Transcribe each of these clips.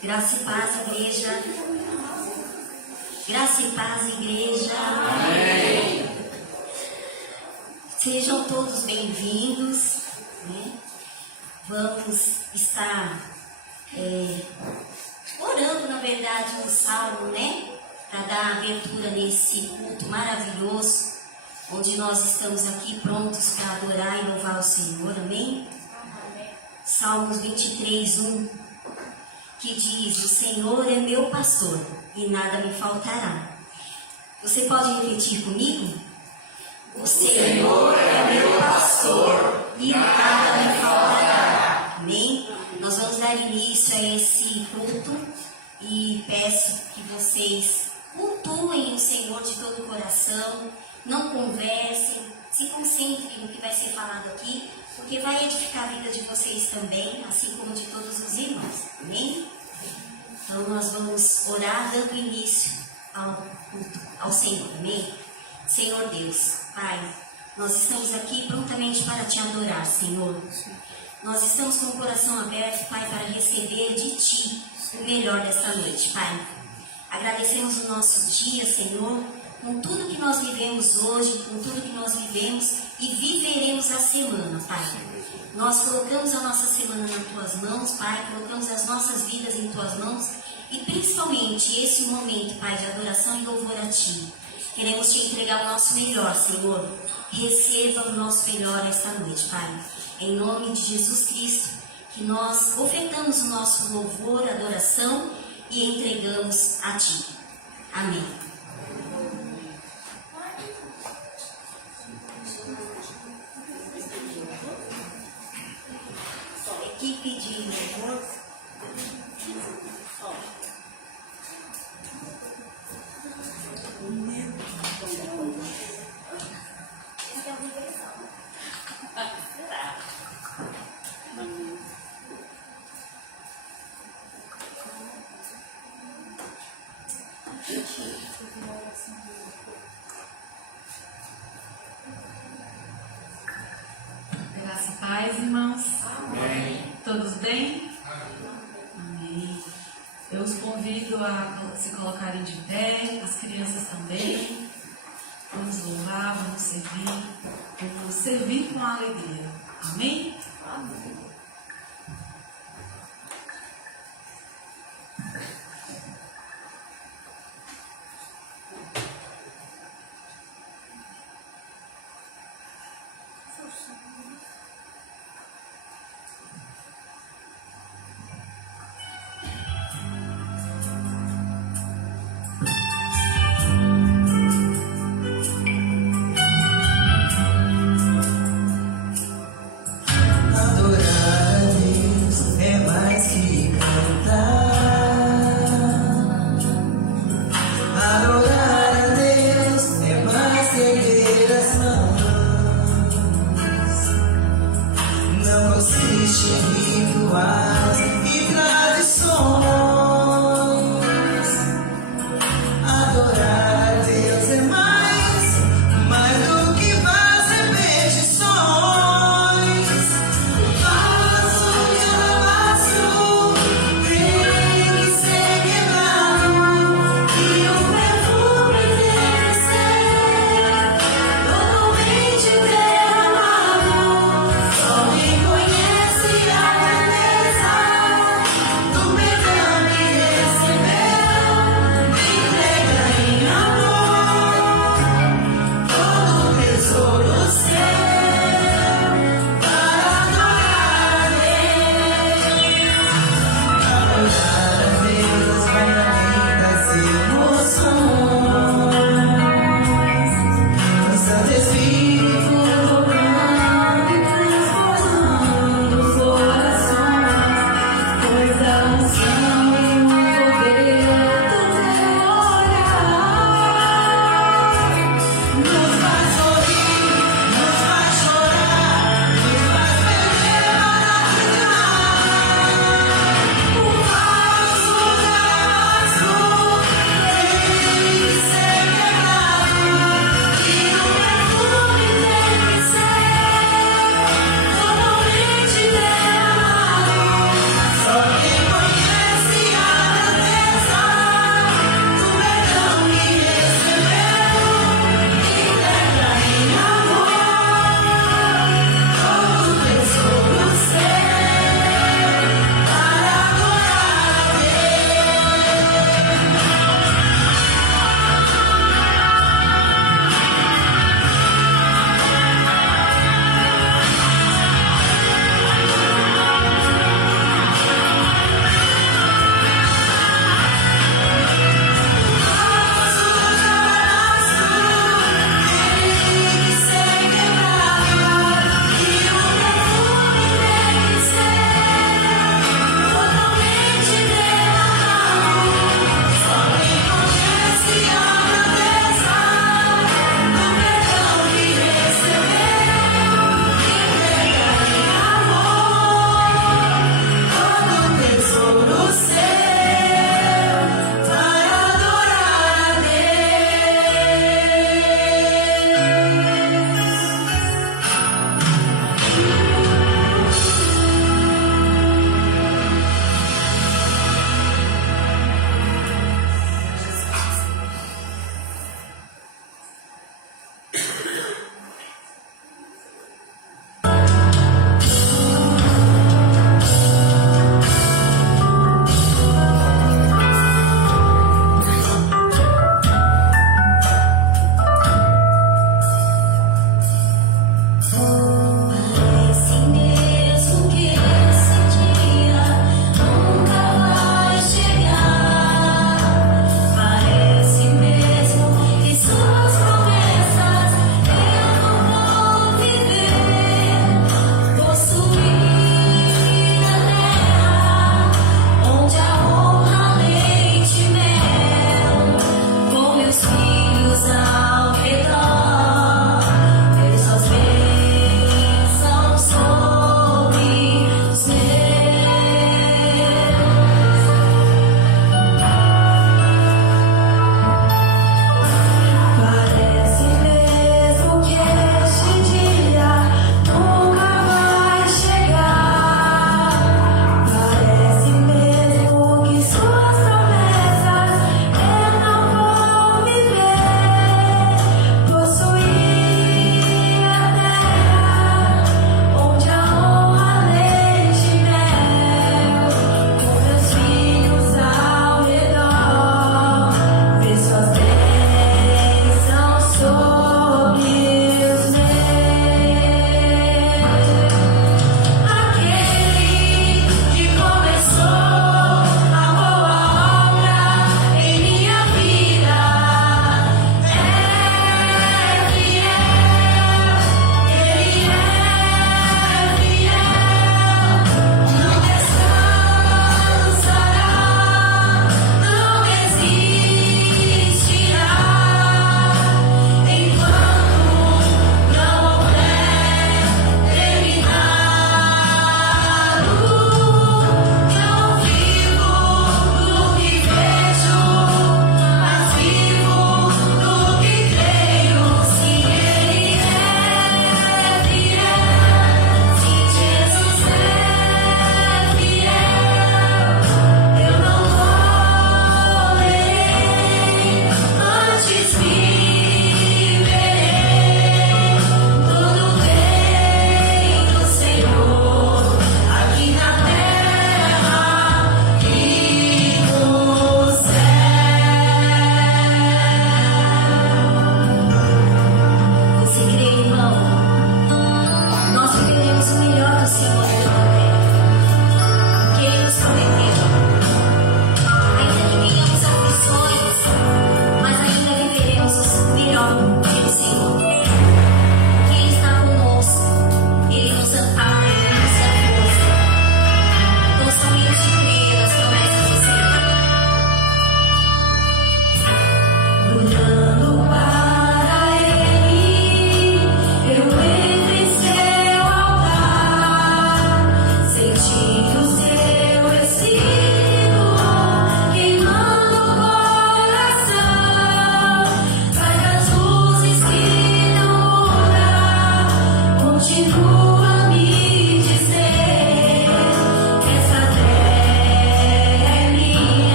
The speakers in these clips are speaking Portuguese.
Graça e paz, igreja. Graça e paz, igreja. Amém. Sejam todos bem-vindos, né? Vamos estar orando, na verdade, um salmo, né? Para dar abertura nesse culto maravilhoso, onde nós estamos aqui prontos para adorar e louvar o Senhor, amém? Salmos 23, 1. Que diz: o Senhor é meu pastor e nada me faltará. Você pode repetir comigo? O Senhor é meu pastor e nada me faltará. Amém? Nós vamos dar início a esse culto e peço que vocês cultuem o Senhor de todo o coração, não conversem, se concentrem no que vai ser falado aqui, porque vai edificar a vida de vocês também, assim como de todos os irmãos. Amém? Então nós vamos orar dando início ao culto, ao Senhor. Amém? Senhor Deus, Pai, nós estamos aqui prontamente para te adorar, Senhor. Nós estamos com o coração aberto, Pai, para receber de Ti o melhor desta noite, Pai. Agradecemos o nosso dia, Senhor, com tudo que nós vivemos hoje, com tudo que nós vivemos e viveremos a semana, Pai. Nós colocamos a nossa semana nas Tuas mãos, Pai, colocamos as nossas vidas em Tuas mãos e principalmente esse momento, Pai, de adoração e louvor a Ti. Queremos Te entregar o nosso melhor, Senhor. Receba o nosso melhor esta noite, Pai. Em nome de Jesus Cristo, que nós ofertamos o nosso louvor, adoração e entregamos a Ti. Amém. Equipe de louvor. Graça e paz, irmãos. Amém. Todos bem? Amém. Eu os convido a se colocarem de pé, as crianças também. Vamos louvar, vamos servir com alegria. Amém? Amém. Adorar.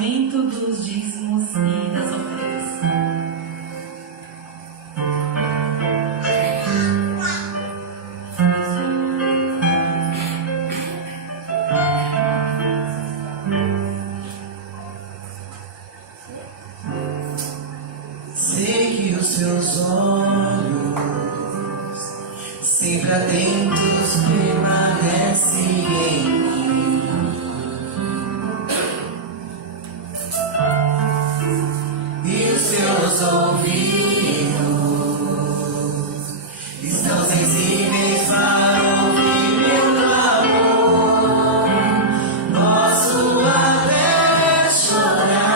pagamento dos dízimos e das ofertas. Sei que os seus olhos sempre atentos permanecem em mim, e os seus ouvidos estão sensíveis para ouvir meu clamor. Posso até chorar,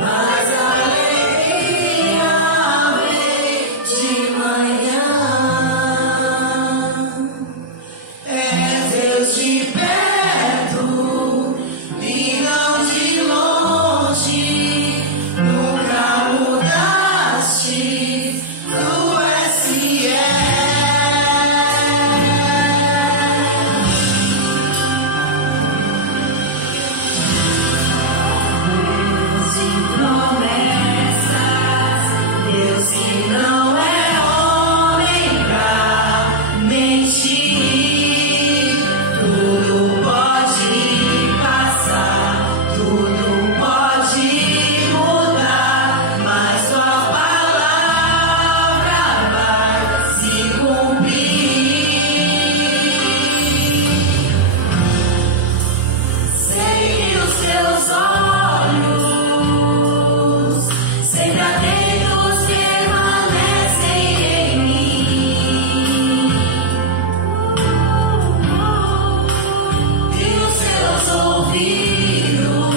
mas a alegria vem de manhã. É Deus de perto e não de longe. Nunca mudaste, tu és fiel. Deus de promessas, Deus que não é homem pra mentir. Tudo pode passar, tudo pode mudar, mas sua palavra vai se cumprir. Sei que os seus olhos sempre atentos permanecem em mim, e os seus ouvidos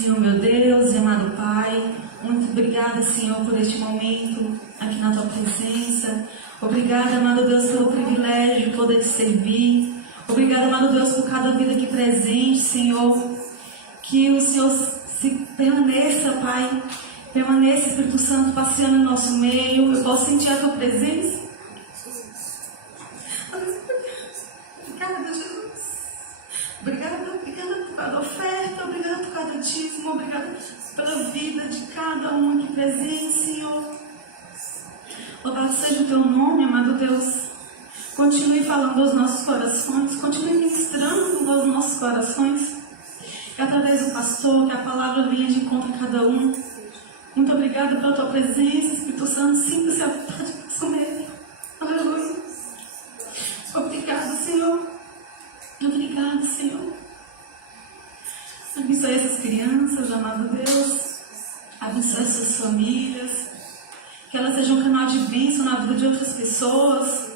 Senhor meu Deus e amado Pai, muito obrigada, Senhor, por este momento aqui na Tua presença. Obrigada, amado Deus, pelo privilégio de poder Te servir. Obrigada, amado Deus, por cada vida aqui presente, Senhor. Que o Senhor se permaneça, Pai. Permaneça, Espírito Santo, passeando no nosso meio. Eu posso sentir a Tua presença. Obrigada, Jesus. Obrigada por cada oferta. Obrigada por cada dízimo. Obrigada pela vida de cada um aqui presente, Senhor. Louvado seja o Teu nome, amado Deus. Continue falando aos nossos corações. Continue ministrando aos nossos corações. Que através do pastor, que a palavra venha de encontro a cada um. Muito obrigada pela Tua presença, Espírito Santo. Sinta-se à vontade de comer. Aleluia. Obrigada, Senhor. Obrigada, Senhor. Abençoe essas crianças, amado Deus. Abençoe essas famílias. Que elas sejam um canal de bênção na vida de outras pessoas.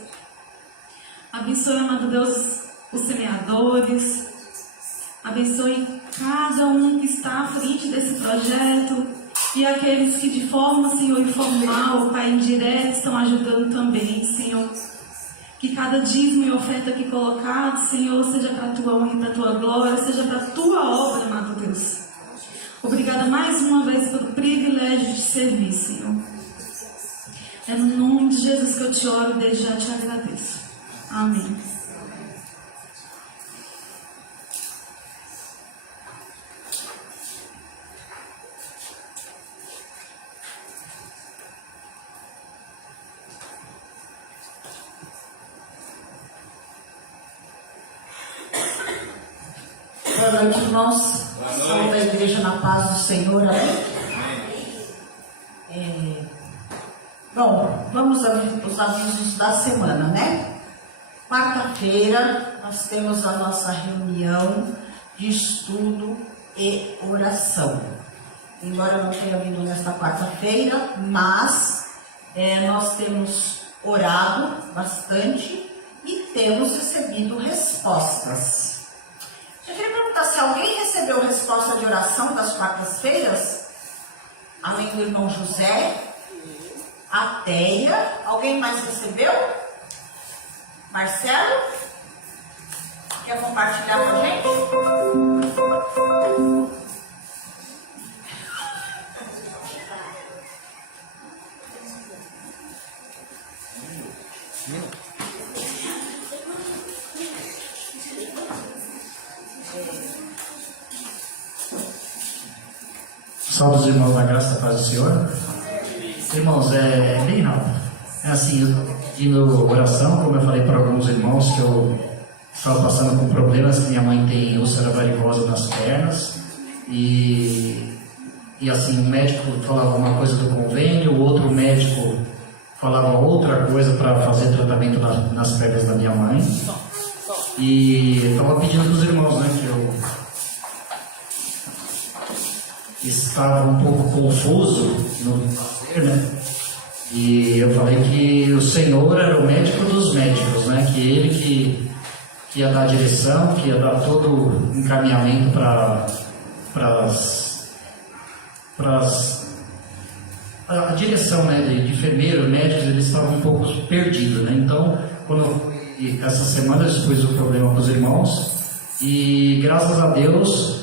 Abençoe, amado Deus, os semeadores. Abençoe cada um que está à frente desse projeto. E aqueles que de forma, Senhor, informal, Pai, indireta, estão ajudando também, Senhor. Que cada dízimo e oferta aqui colocado, Senhor, seja para a Tua honra e para a Tua glória, seja para a Tua obra, amado Deus. Obrigada mais uma vez pelo privilégio de servir, Senhor. É no nome de Jesus que eu te oro e desde já te agradeço. Amém. Boa noite, irmãos. Salve a igreja na paz do Senhor. Amém? Bom, vamos aos avisos da semana, né? Quarta-feira nós temos a nossa reunião de estudo e oração. Embora eu não tenha vindo nesta quarta-feira, mas nós temos orado bastante e temos recebido respostas. Eu queria perguntar se alguém recebeu resposta de oração das quartas-feiras, além do irmão José, a Teia. Alguém mais recebeu? Marcelo? Quer compartilhar com a gente? Salve os irmãos da graça e paz do Senhor. Irmãos, é bem rápido. É assim, eu indo oração, como eu falei para alguns irmãos que eu estava passando com problemas, que minha mãe tem úlcera varicosa nas pernas. E assim, um médico falava uma coisa do convênio, o outro médico falava outra coisa para fazer tratamento nas pernas da minha mãe. E estava pedindo para os irmãos, né, que eu estava um pouco confuso no fazer, né? E eu falei que o Senhor era o médico dos médicos, né? Que Ele que ia dar a direção, que ia dar todo o encaminhamento para a direção, né? De enfermeiros, médicos, eles estavam um pouco perdidos, né? Então, quando eu fui, essa semana eu expus o problema para os irmãos e graças a Deus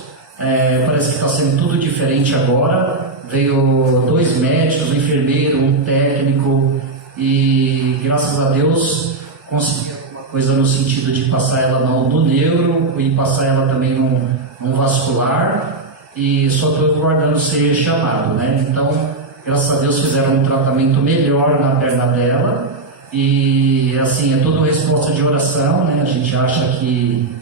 parece que está sendo tudo diferente agora. Veio 2 médicos, um enfermeiro, um técnico e graças a Deus consegui alguma coisa no sentido de passar ela no neuro e passar ela também num vascular e só estou aguardando ser chamado, né? Então, graças a Deus fizeram um tratamento melhor na perna dela e assim, é tudo resposta de oração, né? A gente acha que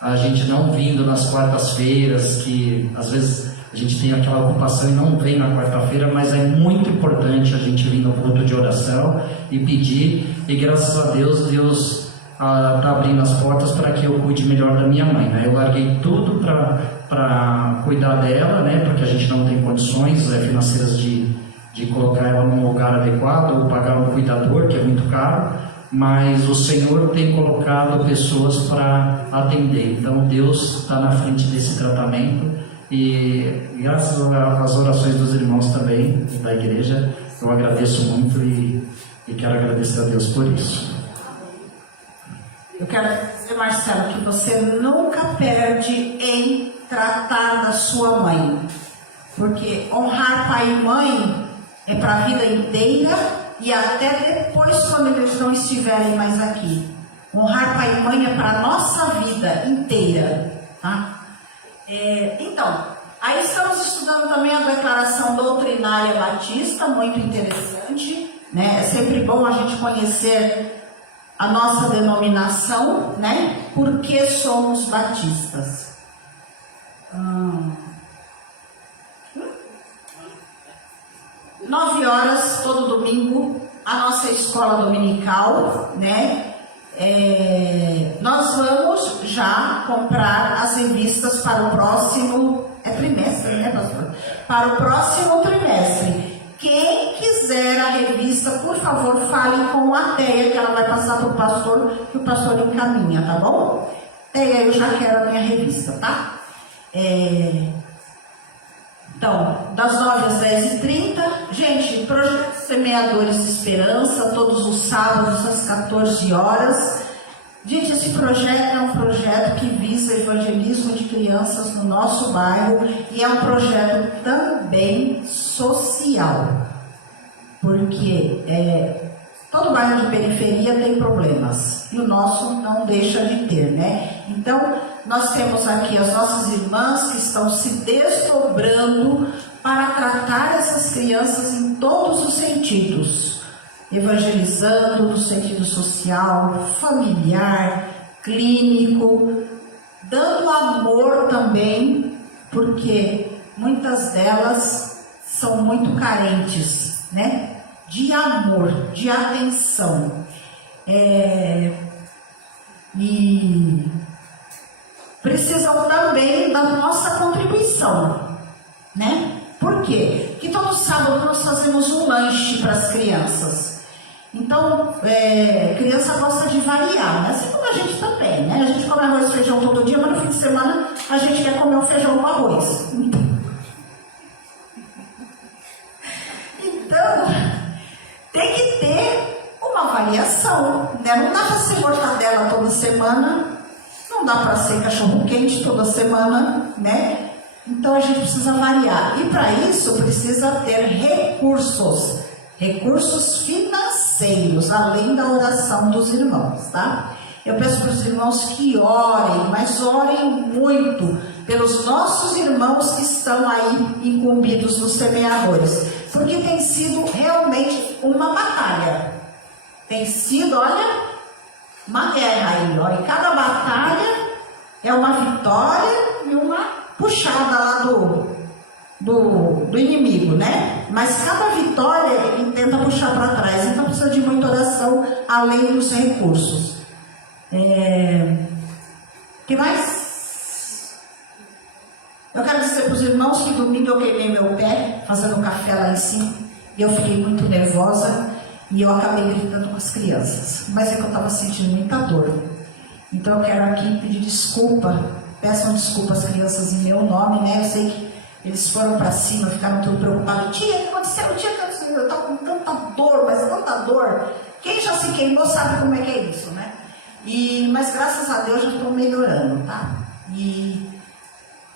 a gente não vindo nas quartas-feiras, que às vezes a gente tem aquela ocupação e não vem na quarta-feira, mas é muito importante a gente vir no culto de oração e pedir, e graças a Deus, Deus está abrindo as portas para que eu cuide melhor da minha mãe, né? Eu larguei tudo para cuidar dela, né? Porque a gente não tem condições financeiras de colocar ela num lugar adequado ou pagar um cuidador, que é muito caro, mas o Senhor tem colocado pessoas para atender. Então Deus está na frente desse tratamento E graças às orações dos irmãos também, da igreja, eu agradeço muito e quero agradecer a Deus por isso. Eu quero dizer, Marcelo, que você nunca perde em tratar da sua mãe. Porque honrar pai e mãe é para a vida inteira e até depois, quando eles não estiverem mais aqui. Honrar pai e mãe é para a nossa vida inteira. Tá? Então, aí estamos estudando também a declaração doutrinária batista, muito interessante, né? É sempre bom a gente conhecer a nossa denominação, né? Por que somos batistas? 9 horas, todo domingo, a nossa escola dominical, né? Nós vamos já comprar as revistas para o próximo trimestre, né, pastor? Para o próximo trimestre. Quem quiser a revista, por favor, fale com a Teia, que ela vai passar para o pastor, que o pastor encaminha, tá bom? Teia, eu já quero a minha revista, tá? Então, das 9 às 10h30, gente, Projeto Semeadores de Esperança, todos os sábados às 14 horas. Gente, esse projeto é um projeto que visa evangelismo de crianças no nosso bairro e é um projeto também social, porque todo bairro de periferia tem problemas e o nosso não deixa de ter, né? Então, nós temos aqui as nossas irmãs que estão se desdobrando para tratar essas crianças em todos os sentidos, evangelizando no sentido social, familiar, clínico, dando amor também, porque muitas delas são muito carentes, né? De amor, de atenção. E precisam também da nossa contribuição, né? Por quê? Porque todo sábado nós fazemos um lanche para as crianças. Então, criança gosta de variar, né? Assim como a gente também, né? A gente come arroz e feijão todo dia, mas no fim de semana a gente quer comer o feijão com arroz. Então, tem que ter uma variação, né? Não dá para ser mortadela toda semana, não dá para ser cachorro quente toda semana, né? Então a gente precisa variar. E para isso precisa ter recursos financeiros, além da oração dos irmãos, tá? Eu peço para os irmãos que orem, mas orem muito pelos nossos irmãos que estão aí incumbidos dos semeadores, porque tem sido realmente uma batalha. Tem sido, olha, uma guerra aí, ó. E cada batalha é uma vitória e uma puxada lá do inimigo, né? Mas cada vitória ele tenta puxar para trás, então precisa de muita oração além dos recursos. Que mais? Eu quero dizer para os irmãos que domingo eu queimei meu pé fazendo café lá em cima e eu fiquei muito nervosa e eu acabei gritando com as crianças, mas é que eu estava sentindo muita dor. Então eu quero aqui pedir desculpa, peçam desculpa às crianças em meu nome, né? Eu sei que eles foram para cima, ficaram tudo preocupados. Tia, o que aconteceu? Tia, eu estava com tanta dor, mas tanta dor. Quem já se queimou sabe como é que é isso, né? Mas graças a Deus já estou melhorando, tá?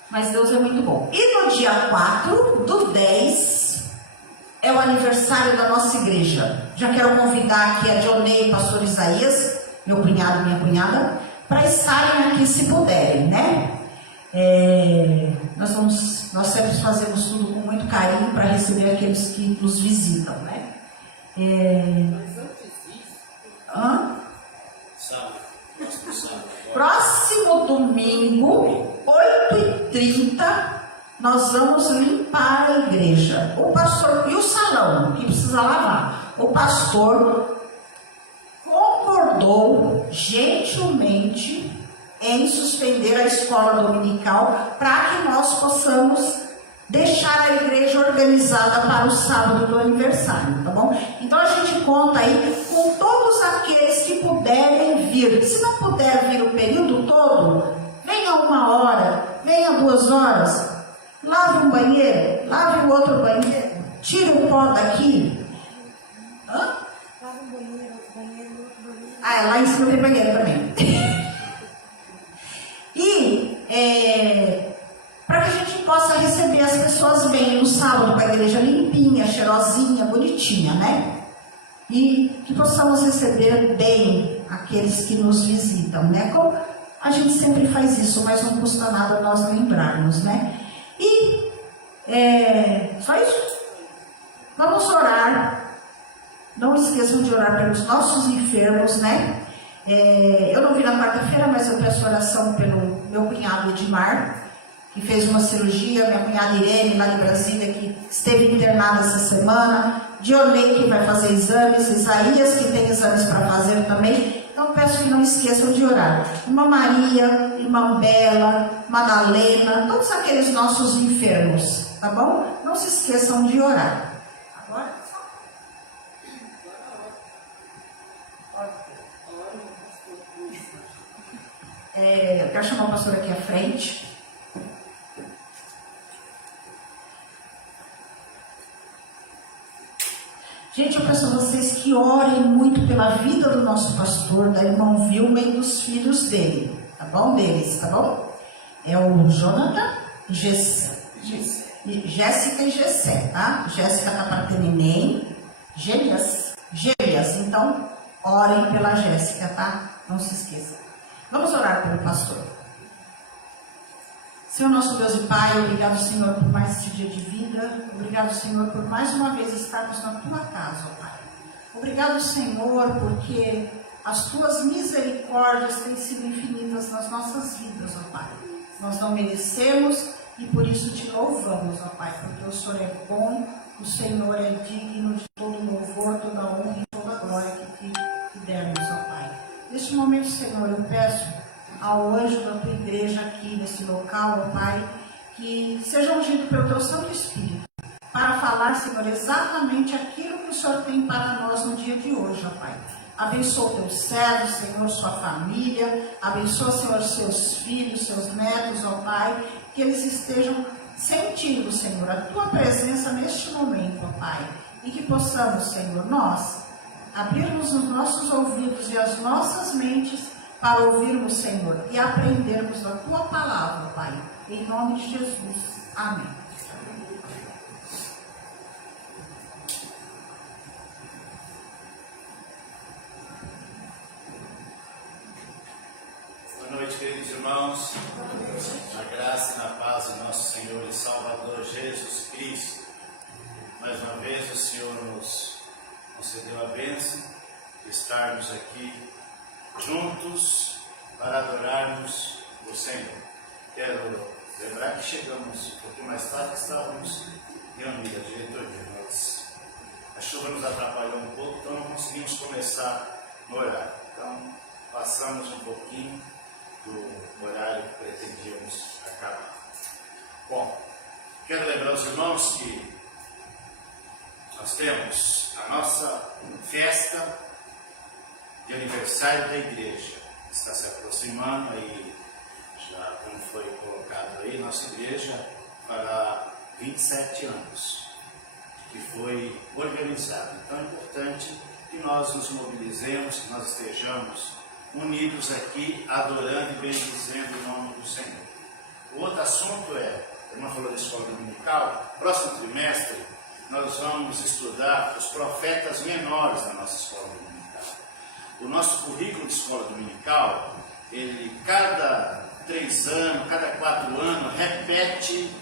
Mas Deus é muito bom. E no dia 4/10 é o aniversário da nossa igreja. Já quero convidar aqui a Dionei e o pastor Isaías, meu cunhado e minha cunhada, para estarem aqui se puderem, né? Nós sempre fazemos tudo com muito carinho para receber aqueles que nos visitam, né? Próximo domingo, 8h30, nós vamos limpar a igreja. O pastor e o salão, que precisa lavar. O pastor concordou gentilmente em suspender a escola dominical para que nós possamos deixar a igreja organizada para o sábado do aniversário, tá bom? Então a gente conta aí com todos aqueles que puderem vir. Se não puder vir o período todo, venha 1 hora, venha 2 horas, Lave um banheiro, lave o outro banheiro, tira o pó daqui. Hã? Lava um banheiro. Ah, lá em cima tem banheiro também. E para que a gente possa receber as pessoas bem no sábado, com a igreja limpinha, cheirosinha, bonitinha, né? E que possamos receber bem aqueles que nos visitam, né? Como a gente sempre faz isso, mas não custa nada nós lembrarmos, né? E só isso. Vamos orar. Não esqueçam de orar pelos nossos enfermos, né? Eu não vi na quarta-feira, mas eu peço oração pelo meu cunhado Edmar, que fez uma cirurgia, minha cunhada Irene, lá de Brasília, que esteve internada essa semana, Dionei, que vai fazer exames, Isaías, que tem exames para fazer também. Então peço que não esqueçam de orar. Irmã Maria, Irmã Bela, Madalena, todos aqueles nossos enfermos, tá bom? Não se esqueçam de orar. Agora? Eu quero chamar o pastor aqui à frente. Gente, eu peço a vocês que orem muito pela vida do nosso pastor, da irmã Vilma e dos filhos dele, tá bom? Deles, tá bom? É o Jonathan, Jéssica e Gessé, tá? Jéssica tá para ter neném, gêmeas. Então, orem pela Jéssica, tá? Não se esqueçam. Vamos orar pelo pastor. Senhor nosso Deus e Pai, obrigado, Senhor, por mais esse dia de vida. Obrigado, Senhor, por mais uma vez estarmos na Tua casa, ó Pai. Obrigado, Senhor, porque as Tuas misericórdias têm sido infinitas nas nossas vidas, ó Pai. Nós não merecemos e por isso Te louvamos, ó Pai, porque o Senhor é bom, o Senhor é digno de todo louvor, toda honra e toda glória que Te demos, ó Pai. Neste momento, Senhor, eu peço ao anjo da Tua igreja aqui nesse local, ó Pai, que seja ungido pelo Teu Santo Espírito, para falar, Senhor, exatamente aquilo que o Senhor tem para nós no dia de hoje, ó Pai. Abençoa o Teu servo, Senhor, sua família, abençoa, Senhor, seus filhos, seus netos, ó Pai, que eles estejam sentindo, Senhor, a Tua presença neste momento, ó Pai, e que possamos, Senhor, nós abrirmos os nossos ouvidos e as nossas mentes para ouvirmos, Senhor, e aprendermos da Tua palavra, Pai. Em nome de Jesus. Amém. Boa noite, queridos irmãos. Na graça e na paz do nosso Senhor e Salvador Jesus Cristo. Mais uma vez o Senhor nos concedeu a bênção de estarmos aqui juntos para adorarmos o Senhor. Quero lembrar que chegamos um pouquinho mais tarde, que estávamos reunidos, a diretoria. A chuva nos atrapalhou um pouco, então não conseguimos começar no horário. Então passamos um pouquinho do horário que pretendíamos acabar. Bom, quero lembrar os irmãos que nós temos a nossa festa de aniversário da igreja. Está se aproximando aí, já como foi colocado aí, nossa igreja fará 27 anos que foi organizada. Então é importante que nós nos mobilizemos, que nós estejamos unidos aqui, adorando e bendizendo o nome do Senhor. O outro assunto a irmã falou da escola dominical. Próximo trimestre nós vamos estudar os profetas menores da nossa escola dominical. O nosso currículo de escola dominical, ele cada 3 anos, cada 4 anos, repete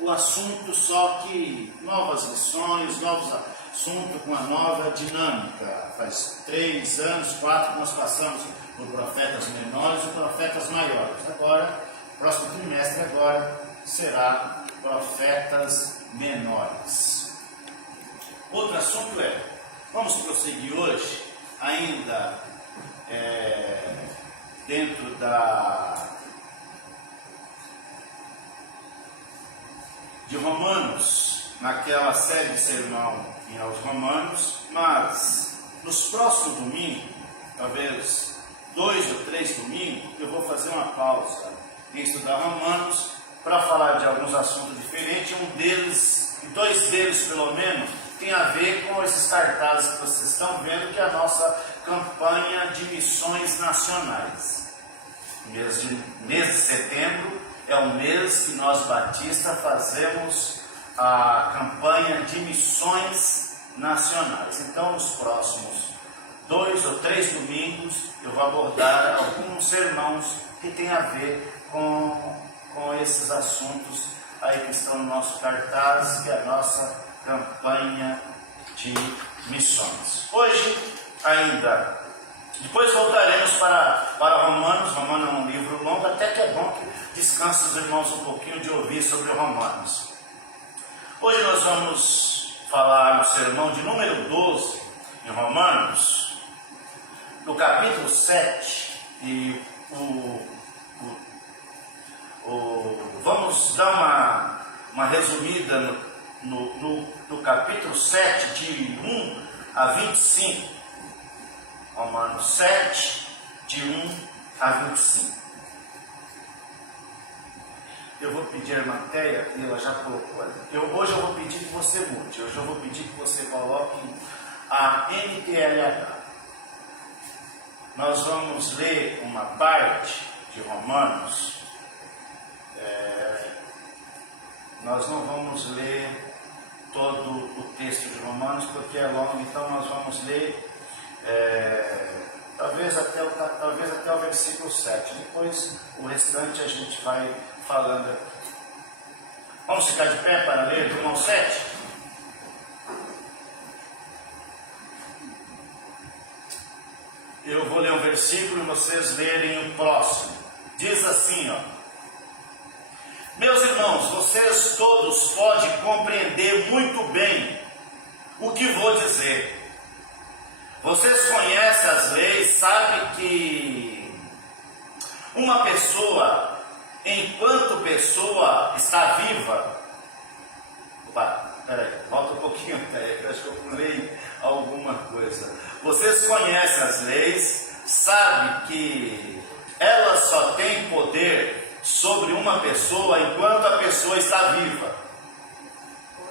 o assunto, só que novas lições, novos assuntos com uma nova dinâmica. Faz 3 anos, 4 que nós passamos por profetas menores e profetas maiores. Agora, próximo trimestre agora será profetas menores. Outro assunto vamos prosseguir hoje, ainda dentro de Romanos, naquela série de sermão aos Romanos, mas nos próximos domingos, talvez 2 ou 3 domingos, eu vou fazer uma pausa em estudar Romanos para falar de alguns assuntos 2 deles pelo menos tem a ver com esses cartazes que vocês estão vendo, que é a nossa campanha de missões nacionais. Mês de setembro é o mês que nós batistas fazemos a campanha de missões nacionais. Então, nos próximos 2 ou 3 domingos eu vou abordar alguns sermãos que tem a ver com esses assuntos aí que estão no nosso cartaz, que é a nossa campanha de missões. Hoje ainda, depois voltaremos para Romanos. Romanos é um livro longo, até que é bom que descanse os irmãos um pouquinho de ouvir sobre Romanos. Hoje nós vamos falar no sermão de número 12, em Romanos, no capítulo 7, e vamos dar uma resumida no capítulo 7, de 1 a 25. Romanos 7, de 1 a 25. Eu vou pedir a Mateia, e ela já colocou ali. Hoje eu vou pedir que você mude. Hoje eu vou pedir que você coloque a NTLH. Nós vamos ler uma parte de Romanos. Nós não vamos ler todo o texto de Romanos porque é longo, então nós vamos ler talvez até o versículo 7. Depois o restante a gente vai falando aqui. Vamos ficar de pé para ler do 1 ao 7? Eu vou ler um versículo e vocês lerem o próximo. Diz assim, meus irmãos, vocês todos podem compreender muito bem o que vou dizer. Vocês conhecem as leis, sabem que uma pessoa, enquanto pessoa está viva... Opa, peraí, volta um pouquinho, eu acho que eu pulei alguma coisa. Vocês conhecem as leis, sabem que ela só tem poder sobre uma pessoa enquanto a pessoa está viva.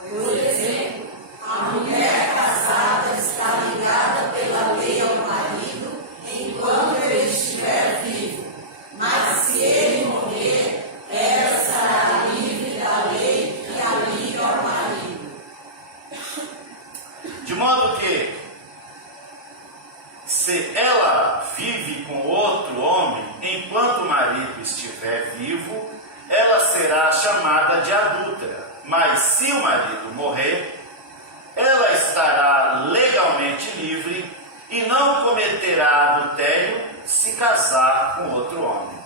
Por exemplo, a mulher casada está ligada pela lei ao marido enquanto ele estiver vivo. Mas se ele morrer, ela estará livre da lei que a liga ao marido. De modo que, se ela vive com outro homem enquanto o marido estiver vivo, ela será chamada de adúltera. Mas se o marido morrer, ela estará legalmente livre e não cometerá adultério se casar com outro homem.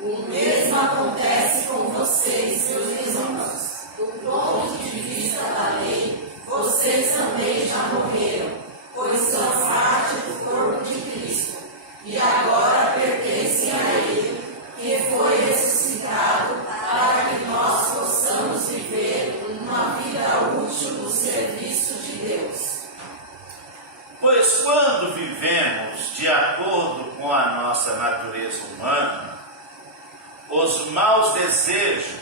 O mesmo acontece com vocês, meus irmãos. Do ponto de vista da lei, vocês também já morreram, pois são parte do corpo de Cristo, e agora pertencem a Ele, que foi ressuscitado para que nós possamos viver uma vida útil no serviço de Deus. Pois quando vivemos de acordo com a nossa natureza humana, os maus desejos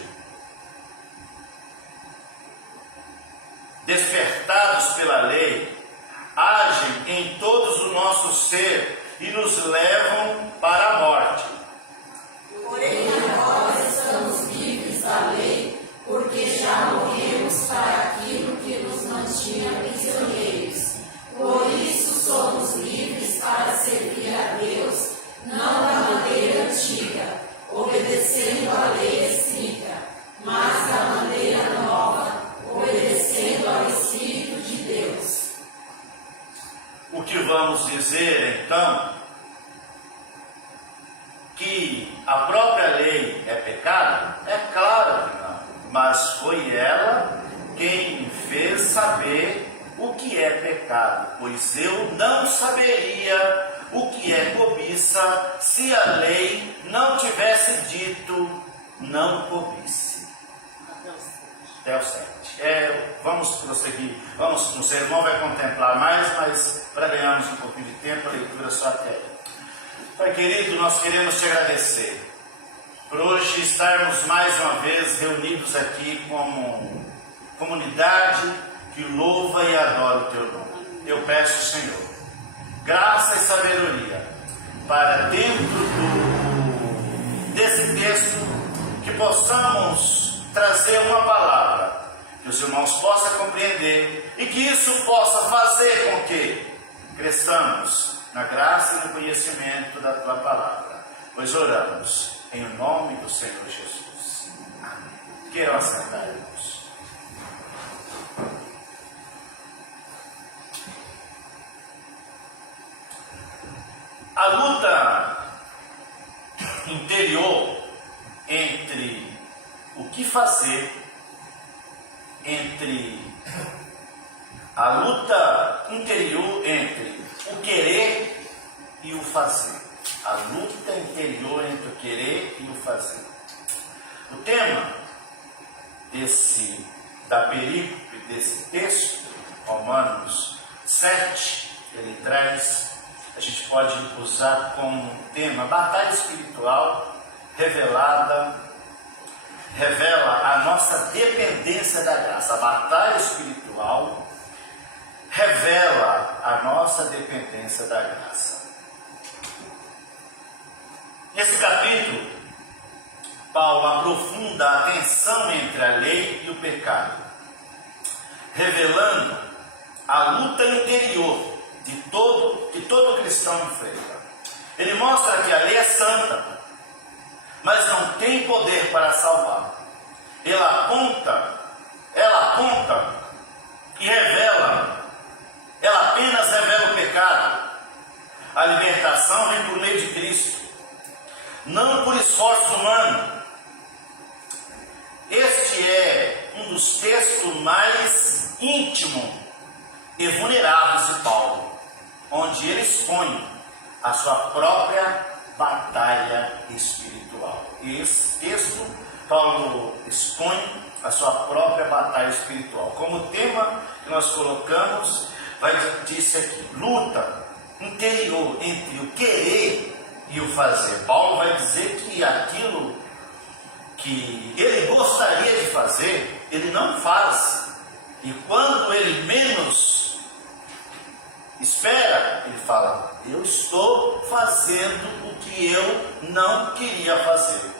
despertados pela lei agem em todos o nosso ser e nos levam para a morte. Porém, agora estamos livres da lei, porque já morremos para aquilo que nos mantinha prisioneiros. Por isso somos livres para servir a Deus, não da maneira antiga, obedecendo a lei escrita, mas da maneira nova, obedecendo ao Espírito de Deus. O que vamos dizer então? Que a própria lei é pecado? É claro que não, mas foi ela quem me fez saber o que é pecado, pois eu não saberia o que é cobiça se a lei não tivesse dito não cobice. Até o 7. Vamos prosseguir, no sermão vai contemplar mais, mas para ganharmos um pouquinho de tempo, a leitura só até aí. Pai querido, nós queremos te agradecer por hoje estarmos mais uma vez reunidos aqui como comunidade que louva e adora o Teu nome. Eu peço, Senhor, graça e sabedoria para dentro desse texto que possamos trazer uma palavra que os irmãos possam compreender e que isso possa fazer com que cresçamos na graça e no conhecimento da Tua palavra, pois oramos em nome do Senhor Jesus. Amém. Queiram assentar, irmãos. A luta interior entre o que fazer, a luta interior entre o querer e o fazer. A luta interior entre o querer e o fazer. O tema da perícope desse texto, Romanos 7, ele traz, a gente pode usar como tema, batalha espiritual revela a nossa dependência da graça. A batalha espiritual revela a nossa dependência da graça. Nesse capítulo, Paulo aprofunda a tensão entre a lei e o pecado, revelando a luta interior que todo cristão enfrenta. Ele mostra que a lei é santa, mas não tem poder para salvar. Ela aponta e revela, ela apenas revela o pecado. A libertação vem por meio de Cristo, não por esforço humano. Este é um dos textos mais íntimos e vulneráveis de Paulo, onde ele expõe a sua própria batalha espiritual. E esse texto, Paulo expõe a sua própria batalha espiritual. Como tema que nós colocamos, diz aqui, luta interior entre o querer e o fazer. Paulo vai dizer que aquilo que ele gostaria de fazer, ele não faz. E quando ele menos espera, ele fala, eu estou fazendo o que eu não queria fazer.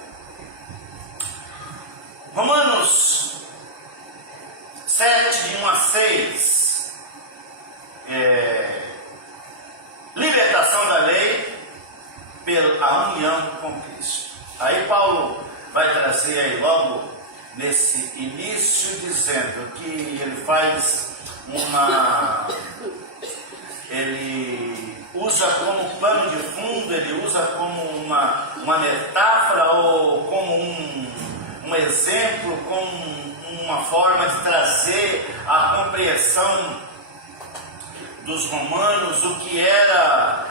Romanos 7, de 1 a 6, libertação da lei pela união com Cristo. Aí Paulo vai trazer aí logo nesse início dizendo que ele faz ele usa como pano de fundo, ele usa como uma metáfora ou como um exemplo, como uma forma de trazer a compreensão dos romanos, o que era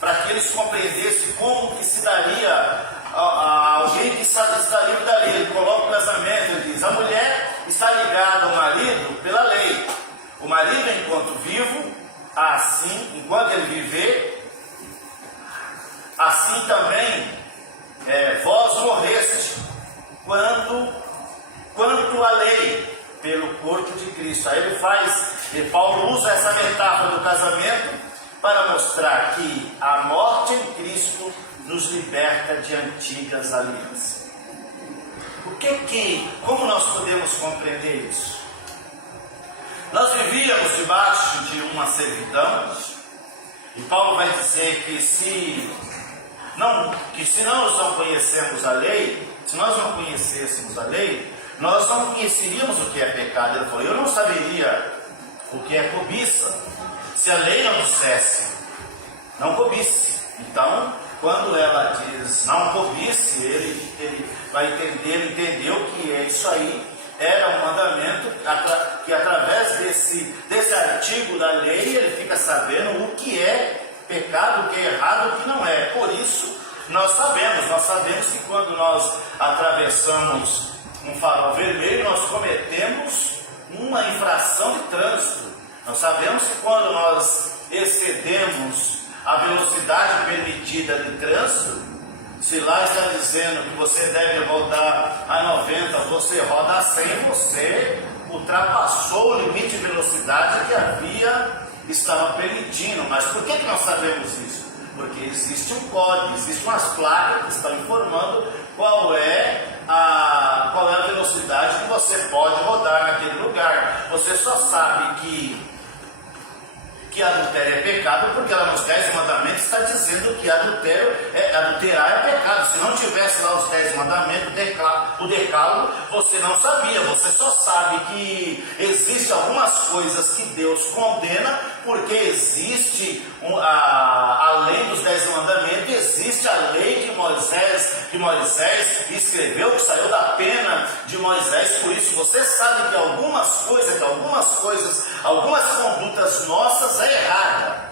para que eles compreendessem como que se daria alguém que está livre da lei. Ele coloca o casamento, ele diz, a mulher está ligada ao marido pela lei. O marido, enquanto vivo, assim, enquanto ele viver, assim também vós morreste, quanto a lei, pelo corpo de Cristo. Aí Paulo usa essa metáfora do casamento para mostrar que a morte em Cristo nos liberta de antigas alianças. Como nós podemos compreender isso? Nós vivíamos debaixo de uma servidão, e Paulo vai dizer que se nós não conhecemos a lei, se nós não conhecêssemos a lei, nós não conheceríamos o que é pecado. Ele falou, eu não saberia o que é cobiça, se a lei não dissesse, não cobice. Então, quando ela diz não cobice, ele vai entender, ele entendeu que isso aí era um mandamento que através desse artigo da lei ele fica sabendo o que é pecado, o que é errado, o que não é. Por isso nós sabemos que quando nós atravessamos um farol vermelho, nós cometemos uma infração de trânsito. Nós sabemos que quando nós excedemos a velocidade permitida de trânsito, Se lá está dizendo que você deve rodar a 90, você roda a 100, você ultrapassou o limite de velocidade que estava permitindo. Mas por que nós sabemos isso? Porque existe um código, existem umas placas que estão informando qual é a velocidade que você pode rodar naquele lugar. Você só sabe que adultério é pecado porque lá nos 10 mandamentos está dizendo que adulterar é pecado. Se não tivesse lá os 10 mandamentos, o decálogo, você não sabia. Você só sabe que existem algumas coisas que Deus condena, porque existe, além dos 10 mandamentos, existe a lei que Moisés escreveu, que saiu da pena de Moisés. Por isso você sabe que algumas condutas nossas é errada.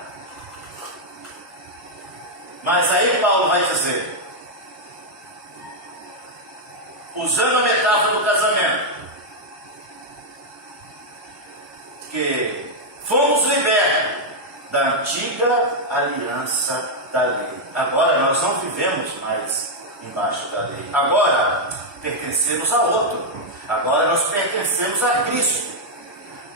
Mas aí Paulo vai dizer, usando a metáfora do casamento, que fomos libertos da antiga aliança da lei. Agora nós não vivemos mais embaixo da lei. Agora pertencemos a outro. Agora nós pertencemos a Cristo,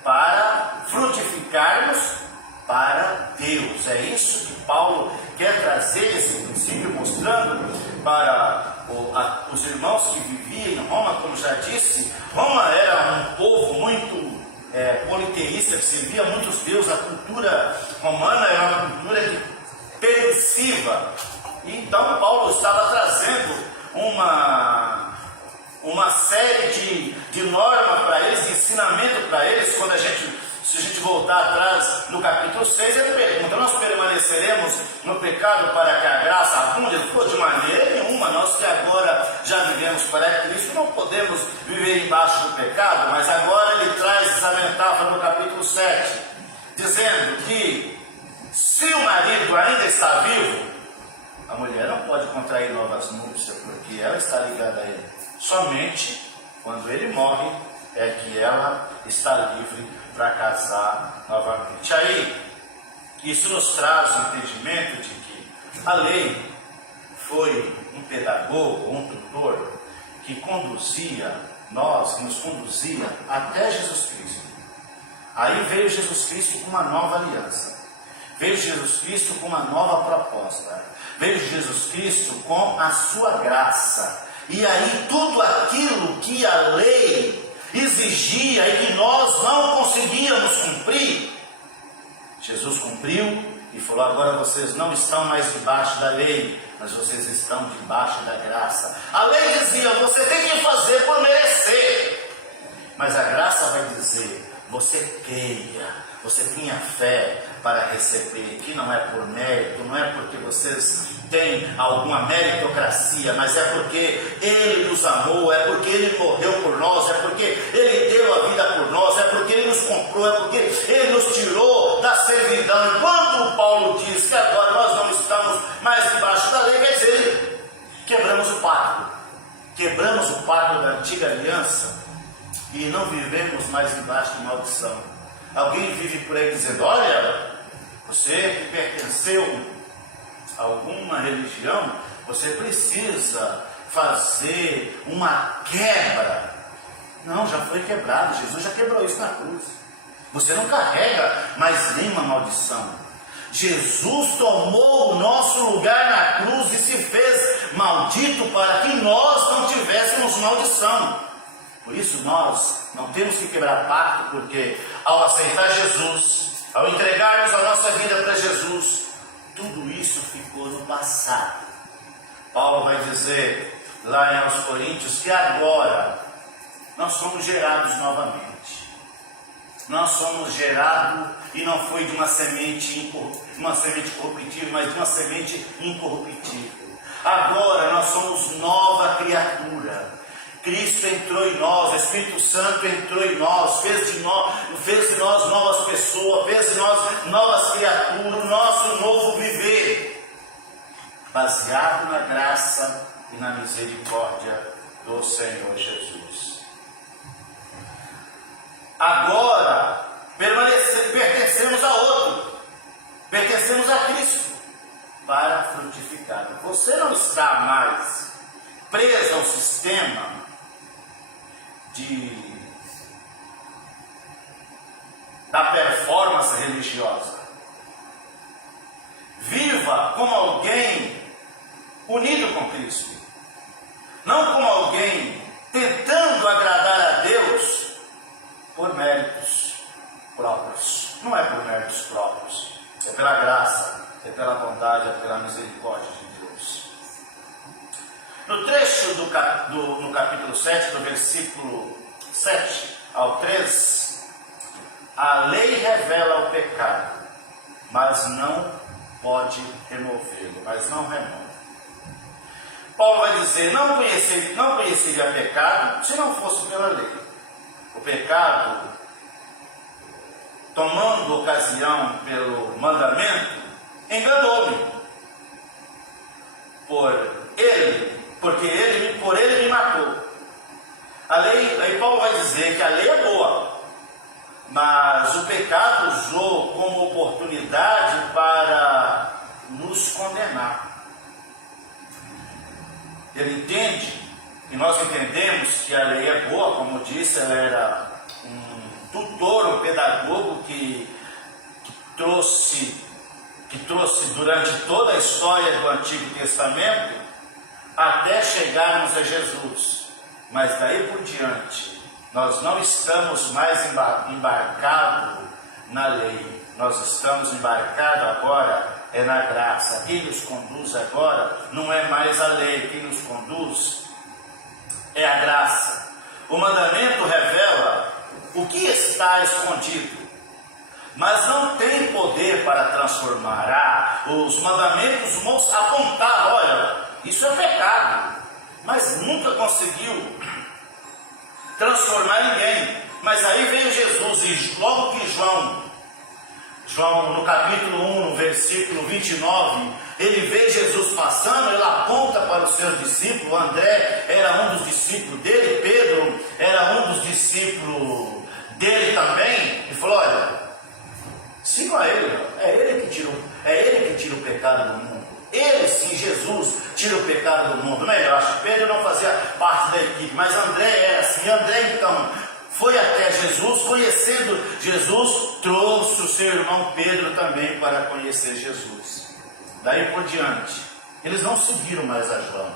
para frutificarmos para Deus. É isso que Paulo quer trazer, esse princípio, mostrando para os irmãos que viviam em Roma. Como já disse, Roma era um povo muito politeísta, que servia muitos deuses. A cultura romana era uma cultura permissiva. E então Paulo estava trazendo uma série de normas para eles, de ensinamento para eles. Se a gente voltar atrás no capítulo 6, ele pergunta: nós permaneceremos no pecado para que a graça abunde? Ele falou: de maneira nenhuma. Nós que agora já vivemos para Cristo não podemos viver embaixo do pecado. Mas agora ele traz essa metáfora no capítulo 7, dizendo que se o marido ainda está vivo, a mulher não pode contrair novas núpcias, porque ela está ligada a ele. Somente quando ele morre é que ela está livre para casar novamente. Aí, isso nos traz o entendimento de que a lei foi um pedagogo, um tutor, que nos conduzia até Jesus Cristo. Aí veio Jesus Cristo com uma nova aliança. Veio Jesus Cristo com uma nova proposta. Veio Jesus Cristo com a sua graça. E aí tudo aquilo que a lei exigia e que nós não conseguíamos cumprir, Jesus cumpriu e falou: agora vocês não estão mais debaixo da lei, mas vocês estão debaixo da graça. A lei dizia: você tem que fazer por merecer. Mas a graça vai dizer: você creia, você tenha fé para receber, que não é por mérito, não é porque vocês têm alguma meritocracia, mas é porque Ele nos amou, é porque Ele morreu por nós, é porque Ele deu a vida por nós, é porque Ele nos comprou, é porque Ele nos tirou da servidão. Quando Paulo diz que agora nós não estamos mais debaixo da lei, quer dizer, quebramos o pacto da antiga aliança e não vivemos mais debaixo de maldição. Alguém vive por aí dizendo: olha, você que pertenceu a alguma religião, você precisa fazer uma quebra. Não, já foi quebrado. Jesus já quebrou isso na cruz. Você não carrega mais nenhuma maldição. Jesus tomou o nosso lugar na cruz e se fez maldito para que nós não tivéssemos maldição. Por isso nós não temos que quebrar pacto, porque ao aceitar Jesus, ao entregarmos a nossa vida para Jesus, tudo isso ficou no passado. Paulo vai dizer lá em Aos Coríntios que agora nós somos gerados novamente. Nós somos gerados, e não foi de uma semente corruptível, mas de uma semente incorruptível. Agora nós somos nova criatura. Cristo entrou em nós, o Espírito Santo entrou em nós, fez de nós novas pessoas, fez de nós novas criaturas, o nosso novo viver, baseado na graça e na misericórdia do Senhor Jesus. Agora pertencemos a outro, pertencemos a Cristo. para frutificar. Você não está mais preso ao sistema da performance religiosa. Viva como alguém unido com Cristo, não como alguém tentando agradar a Deus por méritos próprios. Não é por méritos próprios, é pela graça, é pela bondade, é pela misericórdia de Deus. No trecho no capítulo 7, do versículo 7 ao 13, a lei revela o pecado, mas não pode removê-lo, mas não remove. Paulo vai dizer, não conheceria pecado se não fosse pela lei. O pecado, tomando ocasião pelo mandamento, enganou-me. Porque por ele me matou. A lei, aí Paulo vai dizer que a lei é boa, mas o pecado usou como oportunidade para nos condenar. Ele entende, e nós entendemos que a lei é boa, como disse, ela era um tutor, um pedagogo que trouxe durante toda a história do Antigo Testamento até chegarmos a Jesus. Mas daí por diante, nós não estamos mais embarcados na lei, nós estamos embarcados agora na graça. Quem nos conduz agora não é mais a lei, quem nos conduz é a graça. O mandamento revela o que está escondido, mas não tem poder para transformar. Os mandamentos apontavam, olha, isso é pecado, mas nunca conseguiu transformar ninguém. Mas aí veio Jesus, e logo que João no capítulo 1, no versículo 29, ele vê Jesus passando, ele aponta para os seus discípulos. André era um dos discípulos dele, Pedro era um dos discípulos dele também, e falou, olha, sigam a ele, é ele que tira o pecado do mundo. Ele sim, Jesus, tira o pecado do mundo. Melhor, acho que Pedro não fazia parte da equipe, mas André era assim. André então foi até Jesus, conhecendo Jesus, trouxe o seu irmão Pedro também para conhecer Jesus. Daí por diante, eles não seguiram mais a João,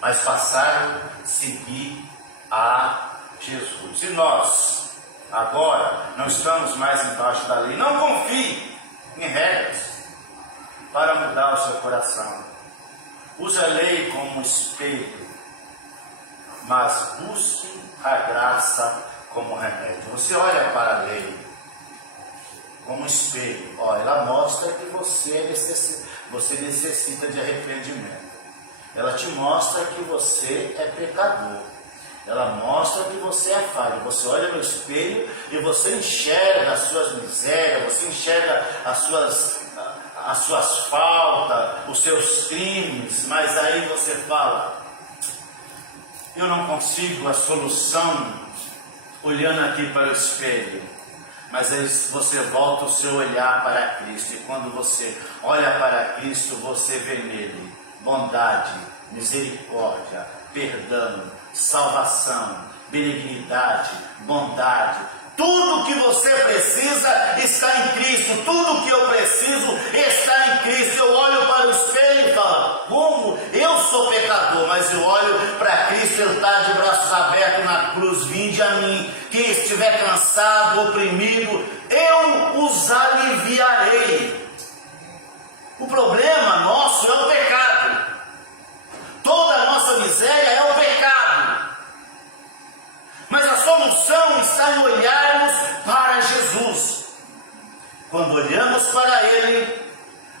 mas passaram a seguir a Jesus. E nós, agora, não estamos mais embaixo da lei. Não confie em regras para mudar o seu coração. Use a lei como espelho, mas busque a graça como remédio. Você olha para a lei como espelho. Olha, ela mostra que você necessita de arrependimento. Ela te mostra que você é pecador. Ela mostra que você é falho. Você olha no espelho e você enxerga as suas misérias, você enxerga as suas faltas, os seus crimes, mas aí você fala, eu não consigo a solução olhando aqui para o espelho. Mas aí você volta o seu olhar para Cristo, e quando você olha para Cristo, você vê nele bondade, misericórdia, perdão, salvação, benignidade, bondade. Tudo que você precisa está em Cristo. Tudo que eu preciso está em Cristo. Eu olho para o espelho e falo, como? Eu sou pecador, mas eu olho para Cristo, Ele está de braços abertos na cruz. Vinde a mim, quem estiver cansado, oprimido, eu os aliviarei. O problema nosso é o pecado. Toda a nossa miséria é o pecado. Mas a solução está em olharmos para Jesus. Quando olhamos para Ele,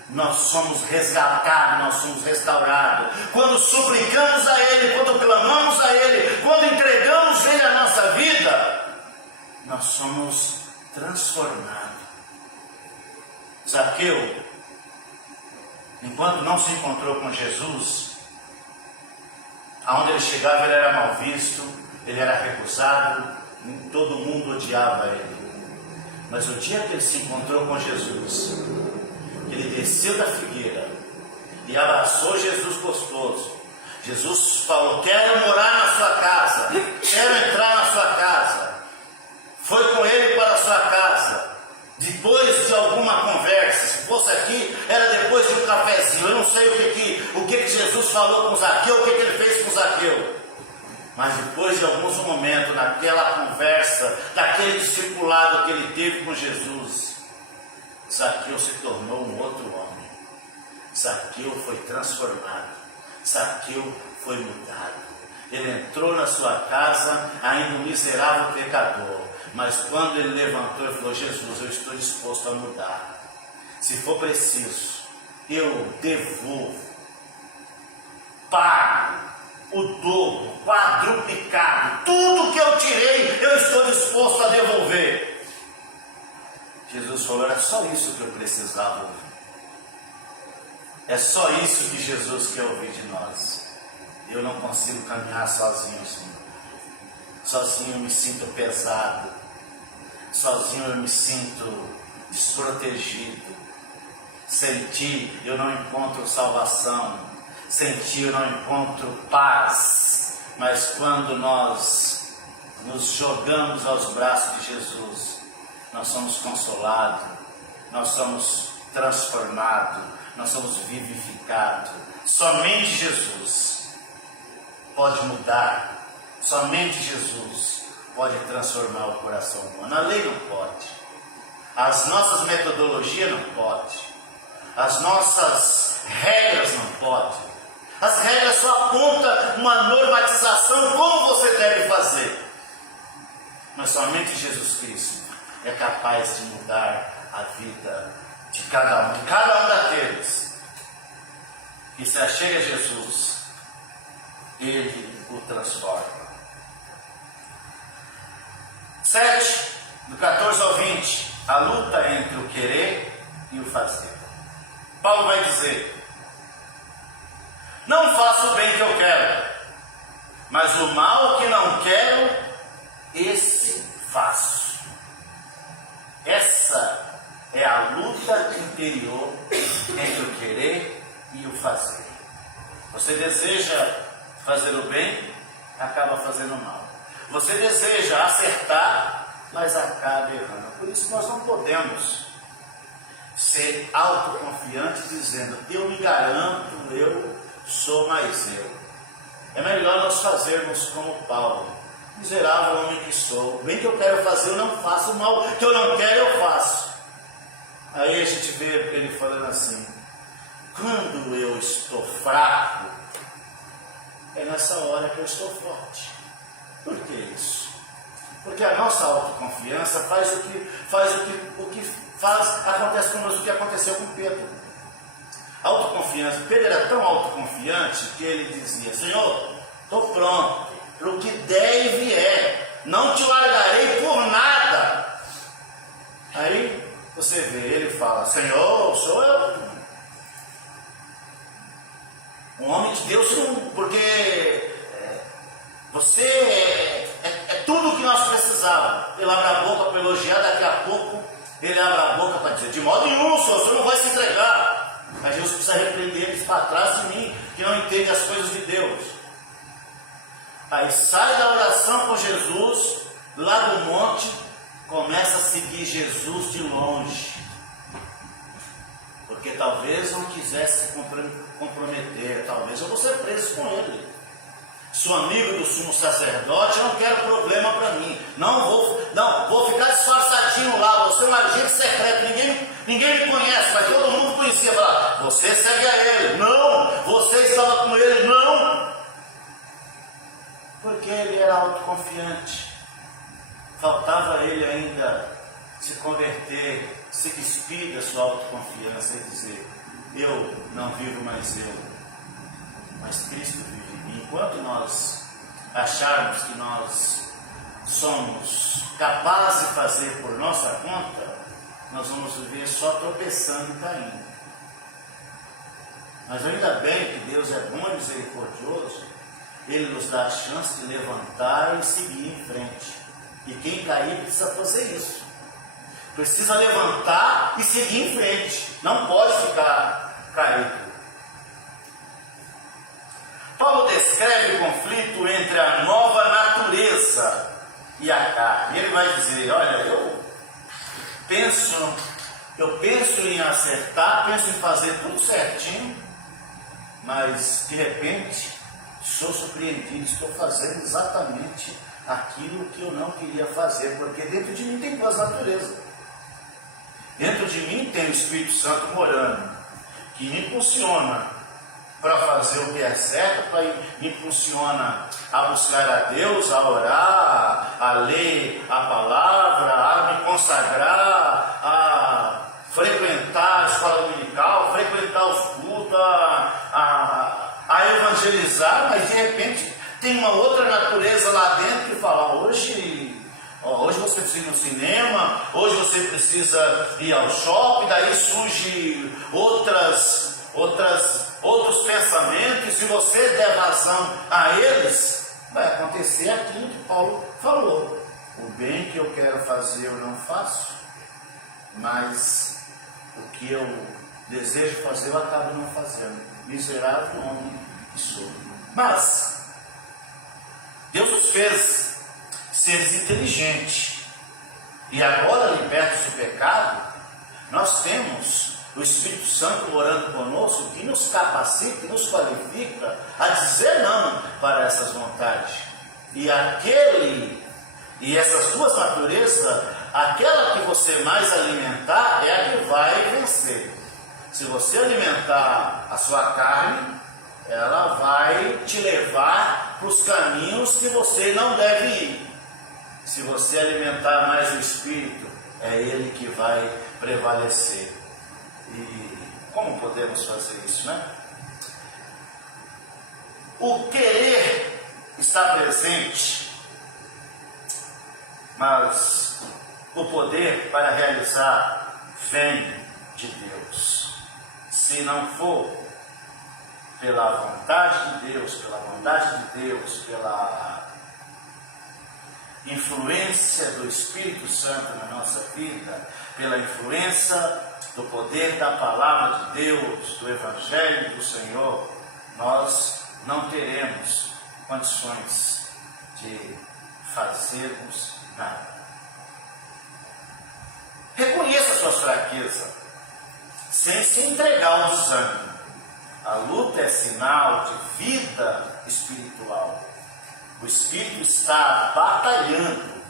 nós somos resgatados, nós somos restaurados. Quando suplicamos a Ele, quando clamamos a Ele, quando entregamos a Ele a nossa vida, nós somos transformados. Zaqueu, enquanto não se encontrou com Jesus, aonde ele chegava ele era mal visto, ele era recusado, todo mundo odiava ele. Mas o dia que ele se encontrou com Jesus, ele desceu da figueira, e abraçou Jesus gostoso. Jesus falou: quero morar na sua casa, quero entrar na sua casa. Foi com ele para a sua casa. Depois de alguma conversa, se fosse aqui, era depois de um cafezinho. Eu não sei o que Jesus falou com Zaqueu, o que ele fez com Zaqueu. Mas depois de alguns momentos, naquela conversa, daquele discipulado que ele teve com Jesus, Zaqueu se tornou um outro homem. Zaqueu foi transformado. Zaqueu foi mudado. Ele entrou na sua casa, ainda um miserável pecador. Mas quando ele levantou e falou: Jesus, eu estou disposto a mudar. Se for preciso, eu devolvo, pago o dobro, quadruplicado, tudo que eu tirei, eu estou disposto a devolver. Jesus falou: era só isso que eu precisava ouvir. É só isso que Jesus quer ouvir de nós. Eu não consigo caminhar sozinho, Senhor. Sozinho eu me sinto pesado. Sozinho eu me sinto desprotegido. Sem ti eu não encontro salvação. Sem ti eu não encontro paz. Mas quando nós nos jogamos aos braços de Jesus, nós somos consolados, nós somos transformados, nós somos vivificados. Somente Jesus pode mudar. Somente Jesus pode transformar o coração humano. A lei não pode. As nossas metodologias não podem. As nossas regras não podem. As regras só apontam uma normatização como você deve fazer. Mas somente Jesus Cristo é capaz de mudar a vida de cada um daqueles que se achega a Jesus. Ele o transforma. 7, do 14 ao 20, a luta entre o querer e o fazer. Paulo vai dizer: não faço o bem que eu quero, mas o mal que não quero, esse faço. Essa é a luta interior entre o querer e o fazer. Você deseja fazer o bem, acaba fazendo o mal. Você deseja acertar, mas acaba errando. Por isso nós não podemos ser autoconfiantes dizendo: eu me garanto, eu sou mais eu. É melhor nós fazermos como Paulo: miserável homem que sou, o bem que eu quero fazer eu não faço, o mal que eu não quero eu faço. Aí a gente vê ele falando assim: quando eu estou fraco, é nessa hora que eu estou forte. Por que isso? Porque a nossa autoconfiança acontece conosco o que aconteceu com Pedro. A autoconfiança, Pedro era tão autoconfiante que ele dizia: Senhor, estou pronto para o que der e vier, não te largarei por nada. Aí você vê, ele fala: Senhor, sou eu. Um homem de Deus, porque você é tudo o que nós precisávamos. Ele abre a boca para elogiar, daqui a pouco ele abre a boca para dizer: de modo nenhum, Senhor, o Senhor não vai se entregar. Mas Jesus precisa repreender eles para trás de mim, que não entende as coisas de Deus. Aí sai da oração com Jesus, lá do monte, começa a seguir Jesus de longe. Porque talvez não quisesse se comprometer, talvez eu vou ser preso com ele. Sou amigo do sumo sacerdote, não quero problema para mim. Vou ficar disfarçadinho lá, vou ser um agente secreto, ninguém me conhece, mas todo mundo conhecia. Falar: você segue a ele. Não, você estava com ele. Não. Porque ele era autoconfiante. Faltava ele ainda se converter, se despir da sua autoconfiança e dizer: eu não vivo mais eu, mas Cristo vive. Enquanto nós acharmos que nós somos capazes de fazer por nossa conta, nós vamos viver só tropeçando e caindo. Mas ainda bem que Deus é bom e misericordioso, Ele nos dá a chance de levantar e seguir em frente. E quem cair precisa fazer isso. Precisa levantar e seguir em frente. Não pode ficar caído. Paulo descreve o conflito entre a nova natureza e a carne. Ele vai dizer, olha, eu penso em acertar, penso em fazer tudo certinho, mas de repente sou surpreendido, estou fazendo exatamente aquilo que eu não queria fazer, porque dentro de mim tem duas naturezas. Dentro de mim tem o Espírito Santo morando, que me impulsiona para fazer o que é certo, me impulsiona a buscar a Deus, a orar, a ler a palavra, a me consagrar, a frequentar a escola dominical, frequentar os cultos, a evangelizar, mas de repente tem uma outra natureza lá dentro que fala, hoje você precisa ir no cinema, hoje você precisa ir ao shopping, daí surge outros pensamentos, e se você der vazão a eles, vai acontecer aquilo que Paulo falou. O bem que eu quero fazer eu não faço, mas o que eu desejo fazer eu acabo não fazendo. Miserável homem que sou. Mas Deus nos fez seres inteligentes, e agora, libertos do pecado, nós temos o Espírito Santo morando conosco, que nos capacita, que nos qualifica a dizer não para essas vontades. E essas duas naturezas, aquela que você mais alimentar é a que vai vencer. Se você alimentar a sua carne, ela vai te levar para os caminhos que você não deve ir. Se você alimentar mais o Espírito, é Ele que vai prevalecer. E como podemos fazer isso, né? O querer está presente, mas o poder para realizar vem de Deus. Se não for pela vontade de Deus, pela influência do Espírito Santo na nossa vida, pela influência do poder da palavra de Deus, do Evangelho do Senhor, nós não teremos condições de fazermos nada. Reconheça suas fraquezas, sem se entregar ao desânimo. A luta é sinal de vida espiritual. O Espírito está batalhando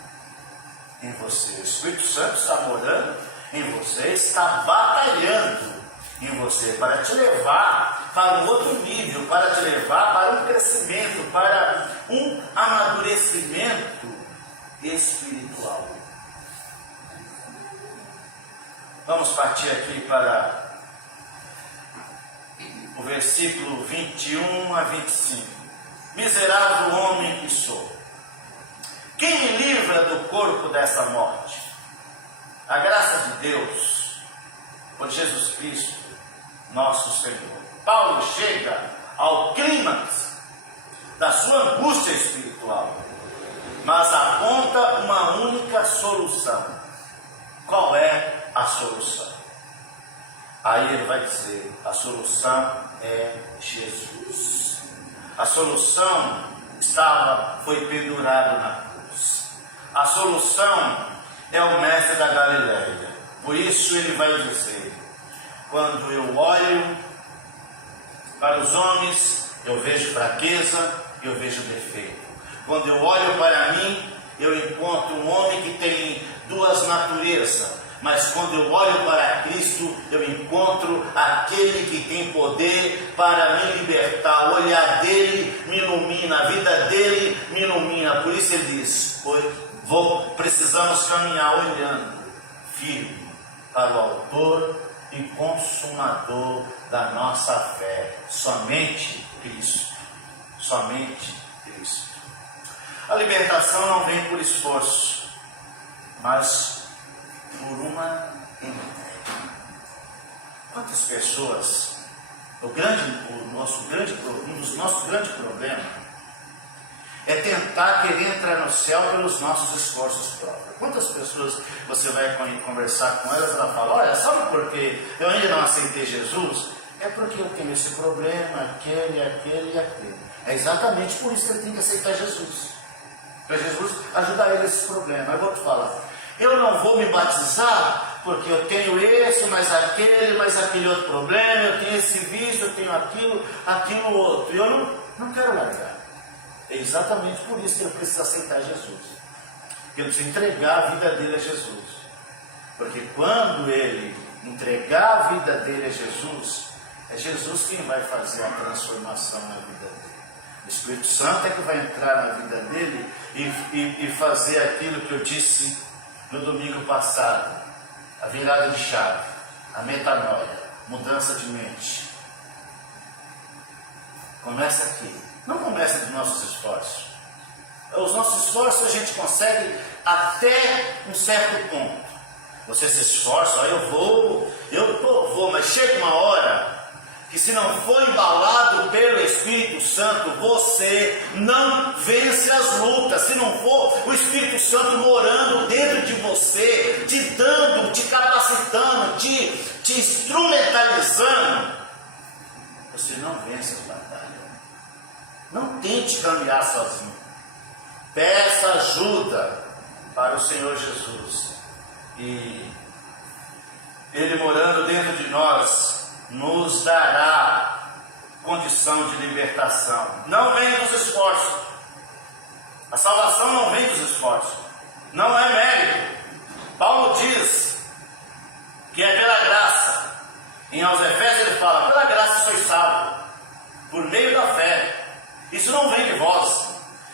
em você. O Espírito Santo está morando em você, está batalhando em você para te levar para um outro nível, para te levar para um crescimento, para um amadurecimento espiritual. Vamos partir aqui para o versículo 21 a 25. Miserável homem que sou, quem me livra do corpo dessa morte? A graça de Deus, por Jesus Cristo, nosso Senhor. Paulo chega ao clímax da sua angústia espiritual, mas aponta uma única solução. Qual é a solução? Aí ele vai dizer, a solução é Jesus. A solução foi pendurado na cruz. A solução é o mestre da Galileia. Por isso ele vai dizer, quando eu olho para os homens, eu vejo fraqueza, eu vejo defeito. Quando eu olho para mim, eu encontro um homem que tem duas naturezas. Mas quando eu olho para Cristo, eu encontro aquele que tem poder para me libertar. O olhar dele me ilumina, a vida dele me ilumina. Por isso ele diz, precisamos caminhar olhando firme para o autor e consumador da nossa fé. Somente Cristo. Somente Cristo. A libertação não vem por esforço, mas por uma entrega. Quantas pessoas, um dos nossos grandes problemas é tentar querer entrar no céu pelos nossos esforços próprios. Quantas pessoas você vai conversar com elas, ela fala, olha, sabe por que eu ainda não aceitei Jesus? É porque eu tenho esse problema, aquele e aquele. É exatamente por isso que ele tem que aceitar Jesus. Para Jesus ajudar ele nesse problema. Eu vou te falar. Eu não vou me batizar porque eu tenho esse, mais aquele outro problema, eu tenho esse vício, eu tenho aquilo outro. E eu não quero largar. É exatamente por isso que ele precisa aceitar Jesus. Ele precisa entregar a vida dele a Jesus. Porque quando ele entregar a vida dele a Jesus, é Jesus quem vai fazer a transformação na vida dele. O Espírito Santo é que vai entrar na vida dele e fazer aquilo que eu disse no domingo passado. A virada de chave, a metanoia, mudança de mente. Começa aqui. Não começa dos nossos esforços. Os nossos esforços a gente consegue até um certo ponto. Você se esforça, eu vou, mas chega uma hora que se não for embalado pelo Espírito Santo, você não vence as lutas. Se não for o Espírito Santo morando dentro de você, te dando, te capacitando, te instrumentalizando, você não vence as batalhas. Não tente caminhar sozinho. Peça ajuda para o Senhor Jesus. E Ele morando dentro de nós, nos dará condição de libertação. Não vem dos esforços. A salvação não vem dos esforços. Não é mérito. Paulo diz que é pela graça. Aos Efésios ele fala: pela graça sois salvos, por meio da fé. Isso não vem de vós.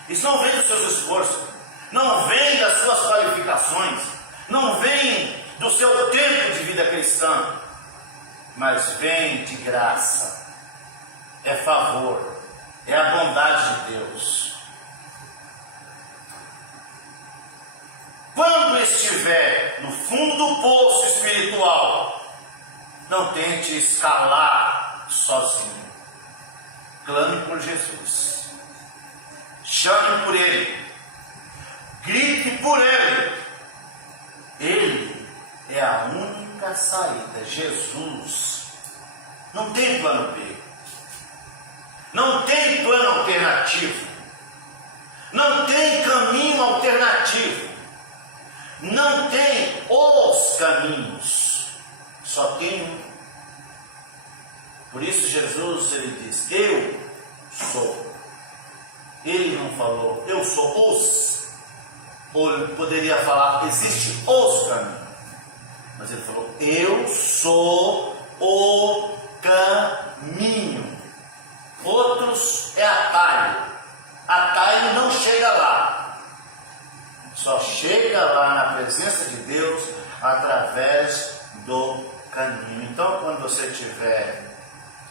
Isso não vem dos seus esforços. Não vem das suas qualificações. Não vem do seu tempo de vida cristã. Mas vem de graça. É favor. É a bondade de Deus. Quando estiver no fundo do poço espiritual, não tente escalar sozinho. Clame por Jesus. Chame por Ele. Grite por Ele. Ele é a única saída. Jesus. Não tem plano B. Não tem plano alternativo. Não tem caminho alternativo. Não tem os caminhos. Só tem um. Por isso Jesus, ele diz: eu sou. Ele não falou eu sou os. Ou ele poderia falar existe os caminhos. Mas ele falou eu sou o caminho. Outros é atalho. Atalho não chega lá. Só chega lá na presença de Deus através do caminho. Então, quando você estiver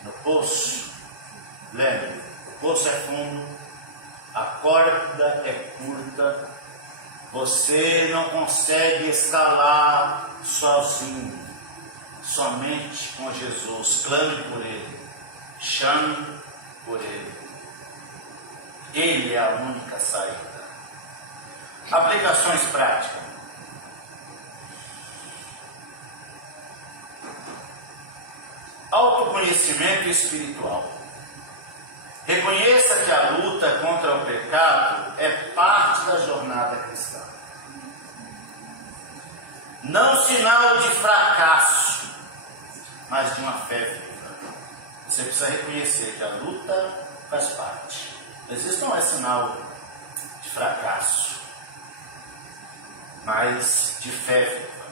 no poço, lembre, o poço é fundo, a corda é curta, você não consegue escalar sozinho, somente com Jesus. Clame por Ele, chame por Ele. Ele é a única saída. Aplicações práticas. Autoconhecimento espiritual. Reconheça que a luta contra o pecado é parte da jornada cristã. Não sinal de fracasso, mas de uma fé viva. Você precisa reconhecer que a luta faz parte. Mas isso não é sinal de fracasso, mas de fé viva.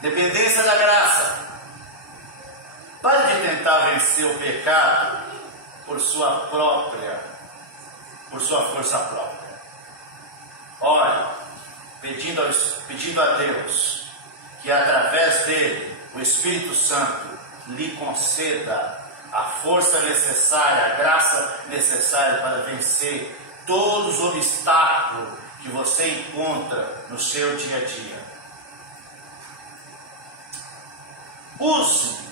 Dependência da graça. Pare de tentar vencer o pecado por sua força própria. Ore, pedindo a Deus que através dele, o Espírito Santo lhe conceda a força necessária, a graça necessária para vencer todos os obstáculos que você encontra no seu dia a dia. Use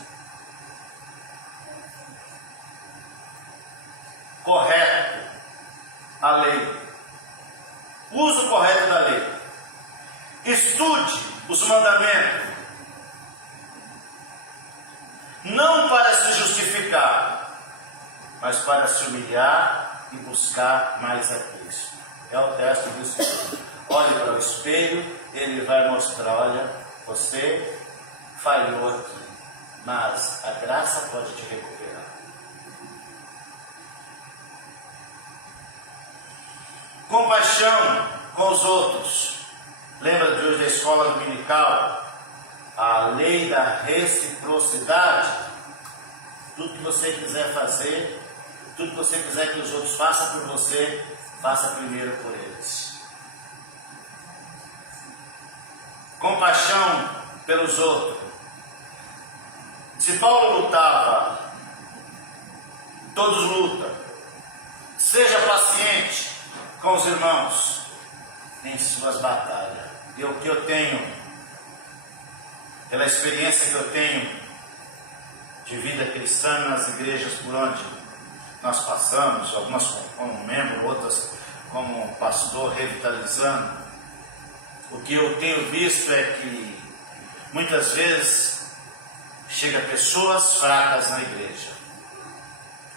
correto a lei. Uso correto da lei. Estude os mandamentos. Não para se justificar, mas para se humilhar e buscar mais a Cristo. É o teste do Espírito. Olhe para o espelho, ele vai mostrar, olha, você falhou aqui, mas a graça pode te recuperar. Compaixão com os outros. Lembra de hoje da escola dominical? A lei da reciprocidade. Tudo que você quiser fazer, tudo que você quiser que os outros façam por você, faça primeiro por eles. Compaixão pelos outros. Se Paulo lutava, todos lutam. Seja paciente com os irmãos em suas batalhas. E o que eu tenho, pela experiência que eu tenho de vida cristã nas igrejas por onde nós passamos, algumas como membro, outras como pastor revitalizando, o que eu tenho visto é que muitas vezes chega pessoas fracas na igreja,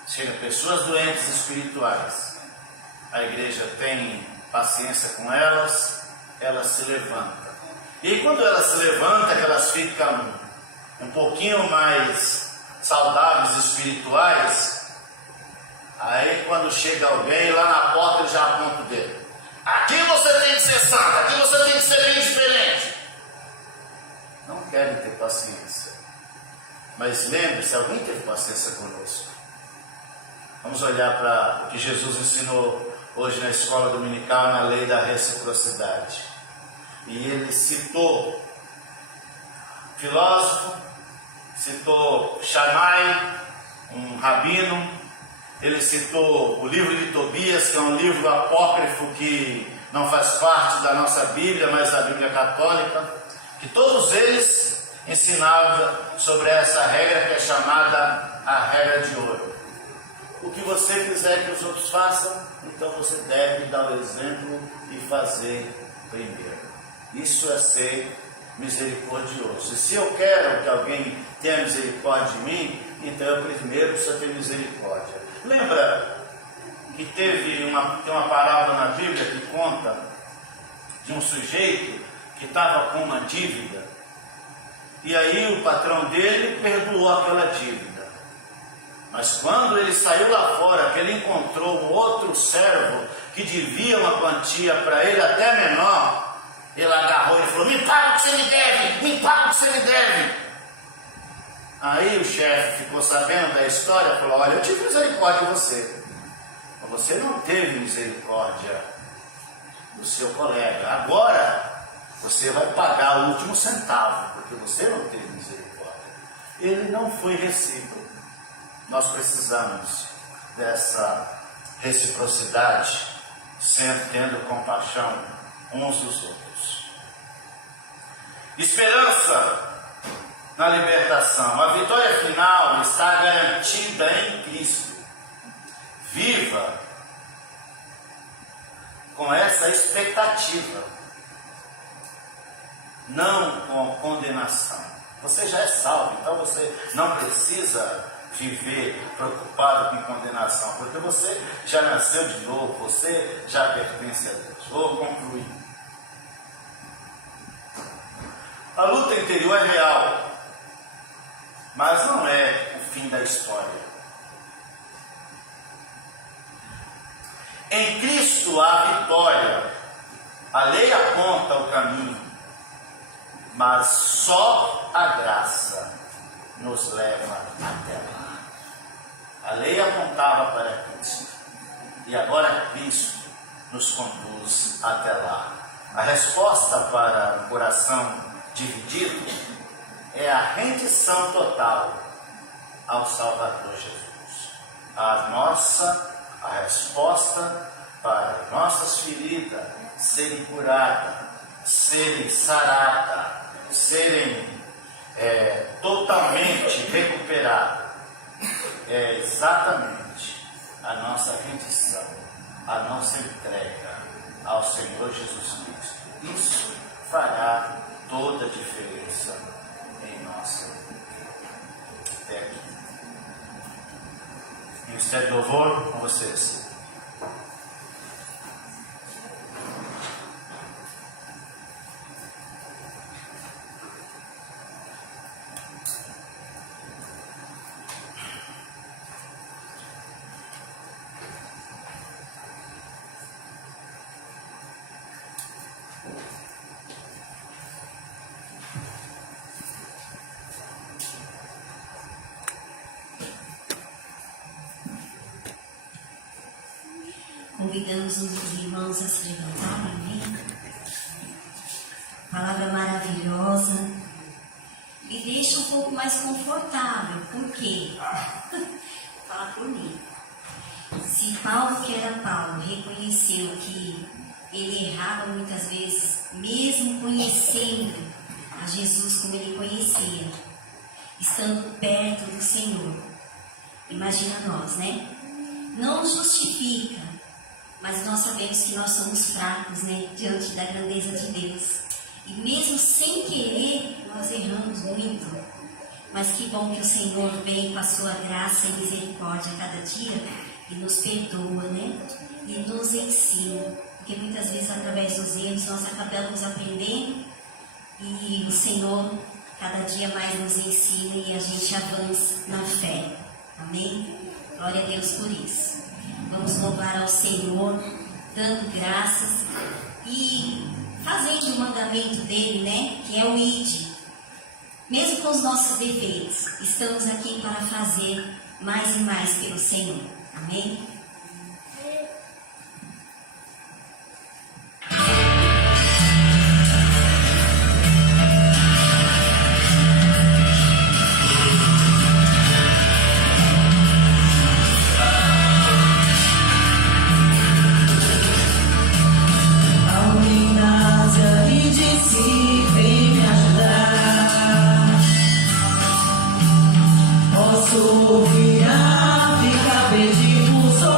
chega pessoas doentes espirituais, a igreja tem paciência com elas, elas se levantam. E quando elas se levantam, que elas ficam um pouquinho mais saudáveis espirituais, aí quando chega alguém lá na porta ele já aponta o dedo. Aqui você tem que ser santo, aqui você tem que ser bem diferente. Não querem ter paciência. Mas lembre-se, alguém teve paciência conosco. Vamos olhar para o que Jesus ensinou hoje na escola dominical, na lei da reciprocidade. E ele citou filósofo, citou Shammai, um rabino, ele citou o livro de Tobias, que é um livro apócrifo que não faz parte da nossa Bíblia, mas da Bíblia católica, que todos eles ensinavam sobre essa regra que é chamada a regra de ouro. O que você quiser que os outros façam, então você deve dar o exemplo e fazer primeiro. Isso é ser misericordioso. E se eu quero que alguém tenha misericórdia de mim, então eu primeiro preciso ter misericórdia. Lembra que tem uma parábola na Bíblia que conta de um sujeito que estava com uma dívida, e aí o patrão dele perdoou aquela dívida. Mas quando ele saiu lá fora, que ele encontrou um outro servo que devia uma quantia para ele até menor, ele agarrou e falou: me paga o que você me deve, me paga o que você me deve. Aí o chefe ficou sabendo da história e falou: olha, eu tive misericórdia de você, mas você não teve misericórdia do seu colega. Agora você vai pagar o último centavo, porque você não teve misericórdia. Ele não foi recíproco. Nós precisamos dessa reciprocidade, sempre tendo compaixão uns dos outros. Esperança na libertação. A vitória final está garantida em Cristo. Viva com essa expectativa, não com condenação. Você já é salvo, então você não precisa viver preocupado com condenação, porque você já nasceu de novo, você já pertence a Deus. Vou concluir. A luta interior é real, mas não é o fim da história. Em Cristo há vitória. A lei aponta o caminho, mas só a graça nos leva até lá. A lei apontava para Cristo, e agora Cristo nos conduz até lá. A resposta para o coração dividido é a rendição total ao Salvador Jesus. A resposta para nossas feridas serem curadas, serem saradas, serem totalmente recuperadas, é exatamente a nossa rendição, a nossa entrega ao Senhor Jesus Cristo. Isso fará toda a diferença em nossa vida. Ministério do Louvor com vocês. Convidamos os irmãos a se levantarem, amém? Palavra maravilhosa. Me deixa um pouco mais confortável. Por quê? Fala por mim. Se Paulo, que era Paulo, reconheceu que ele errava muitas vezes, mesmo conhecendo a Jesus como ele conhecia, estando perto do Senhor, imagina nós, né? Não justifica, mas nós sabemos que nós somos fracos, né? Diante da grandeza de Deus. E mesmo sem querer, nós erramos muito. Mas que bom que o Senhor vem com a sua graça e misericórdia a cada dia e nos perdoa, né? E nos ensina. Porque muitas vezes, através dos erros, nós acabamos aprendendo e o Senhor cada dia mais nos ensina e a gente avança na fé. Amém? Glória a Deus por isso. Vamos louvar ao Senhor, dando graças e fazendo o mandamento dele, né? Que é o ide. Mesmo com os nossos defeitos, estamos aqui para fazer mais e mais pelo Senhor. Amém? Posso virar, ficar perdido, sou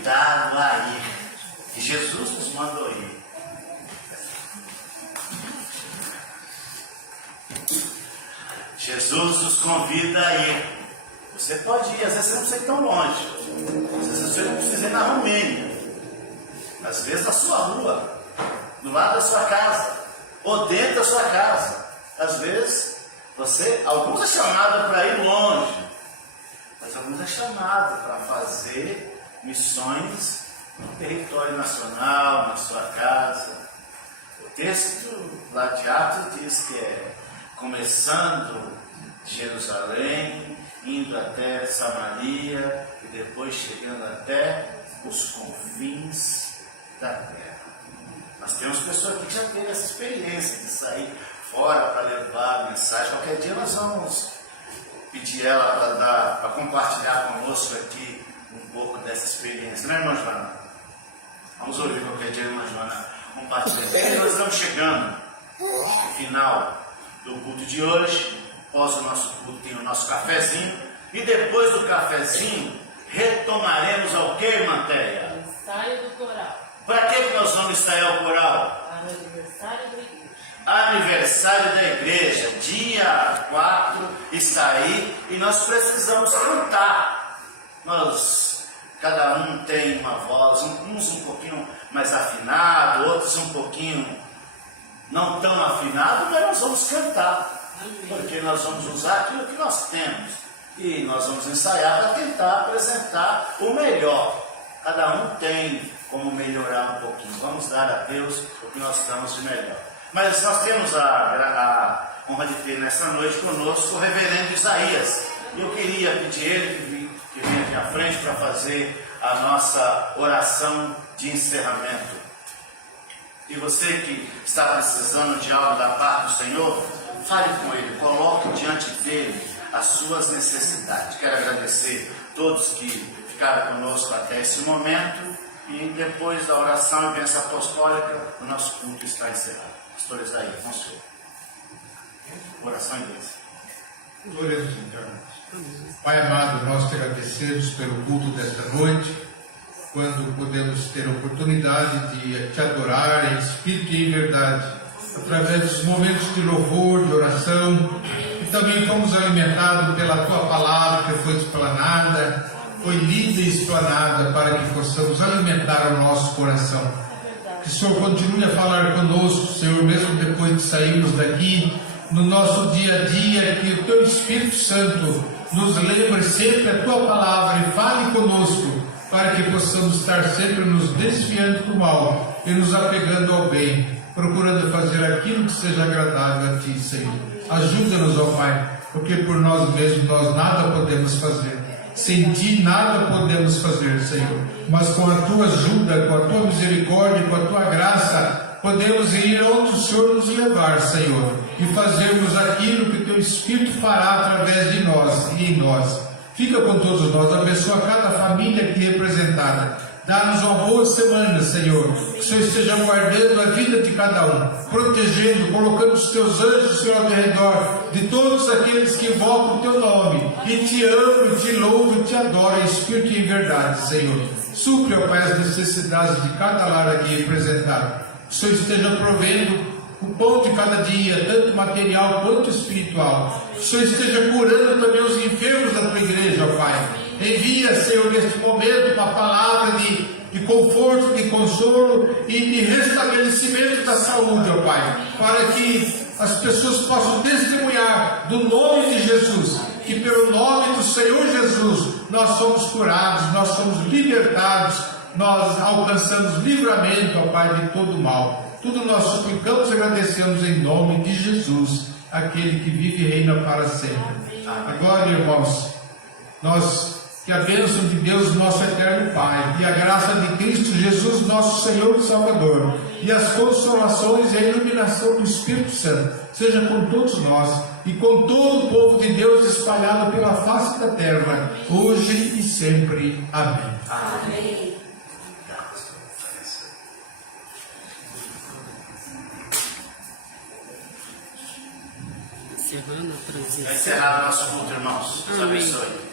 convidado a ir. E Jesus nos mandou ir. Jesus nos convida a ir. Você pode ir, às vezes você não precisa ir tão longe. Às vezes você não precisa ir na Romênia. Às vezes na sua rua, do lado da sua casa, ou dentro da sua casa. Às vezes, alguns é chamado para ir longe, mas alguns é chamado para fazer missões no território nacional, na sua casa. O texto lá de Atos diz que é começando de Jerusalém, indo até Samaria e depois chegando até os confins da terra. Nós temos pessoas aqui que já teve essa experiência de sair fora para levar a mensagem. Qualquer dia nós vamos pedir ela para compartilhar conosco aqui um pouco dessa experiência, né, irmã Joana? Vamos ouvir qualquer dia, irmã Joana, compartilhar. E nós estamos chegando no final do culto de hoje. Após o nosso culto tem o nosso cafezinho, e depois do cafezinho retomaremos ao que, irmã Téia? Ensaio do coral. Para que nós vamos ensaiar o coral? Para o aniversário da igreja. Aniversário da igreja, dia 4 está aí, e nós precisamos cantar. Cada um tem uma voz, uns um pouquinho mais afinado, outros um pouquinho não tão afinado, mas nós vamos cantar. Porque nós vamos usar aquilo que nós temos e nós vamos ensaiar para tentar apresentar o melhor. Cada um tem como melhorar um pouquinho. Vamos dar a Deus o que nós damos de melhor. Mas nós temos a honra de ter nessa noite conosco o reverendo Isaías. E eu queria pedir ele que venha aqui à frente para fazer a nossa oração de encerramento. E você que está precisando de algo da parte do Senhor, fale com Ele, coloque diante dele as suas necessidades. Quero agradecer a todos que ficaram conosco até esse momento, e depois da oração e bênção apostólica, o nosso culto está encerrado. Pastor Isaías, com o senhor. Oração e bênção. Oremos então. Pai amado, nós te agradecemos pelo culto desta noite, quando podemos ter a oportunidade de te adorar em espírito e em verdade, através dos momentos de louvor, de oração, e também fomos alimentados pela tua palavra que foi explanada, foi lida e explanada para que possamos alimentar o nosso coração. Que o Senhor continue a falar conosco, Senhor, mesmo depois de sairmos daqui, no nosso dia a dia, que o teu Espírito Santo nos lembre sempre a tua palavra e fale conosco, para que possamos estar sempre nos desviando do mal e nos apegando ao bem, procurando fazer aquilo que seja agradável a ti, Senhor. Ajuda-nos, ó Pai, porque por nós mesmos nós nada podemos fazer. Sem ti nada podemos fazer, Senhor. Mas com a tua ajuda, com a tua misericórdia, com a tua graça, podemos ir onde o Senhor nos levar, Senhor, e fazermos aquilo que o teu Espírito fará através de nós e em nós. Fica com todos nós, abençoa cada família aqui representada. Dá-nos uma boa semana, Senhor. Que o Senhor esteja guardando a vida de cada um, protegendo, colocando os teus anjos, Senhor, ao redor de todos aqueles que invocam o teu nome e te amam, te louvam e te adoram em espírito e em verdade, Senhor. Supre, ó Pai, as necessidades de cada lar aqui representado. Que o Senhor esteja provendo o pão de cada dia, tanto material quanto espiritual. Que o Senhor esteja curando também os enfermos da tua igreja, ó Pai. Envia, Senhor, neste momento uma palavra de conforto, de consolo e de restabelecimento da saúde, ó Pai, para que as pessoas possam testemunhar do nome de Jesus, que pelo nome do Senhor Jesus nós somos curados, nós somos libertados, nós alcançamos livramento, ó Pai, de todo o mal. Tudo nós suplicamos e agradecemos em nome de Jesus, aquele que vive e reina para sempre. Agora, irmãos, que a bênção de Deus, nosso eterno Pai, e a graça de Cristo Jesus, nosso Senhor e Salvador, e as consolações e a iluminação do Espírito Santo, seja com todos nós e com todo o povo de Deus espalhado pela face da terra, hoje e sempre. Amém. Amém. Encerrado nosso culto, irmãos. Deus abençoe.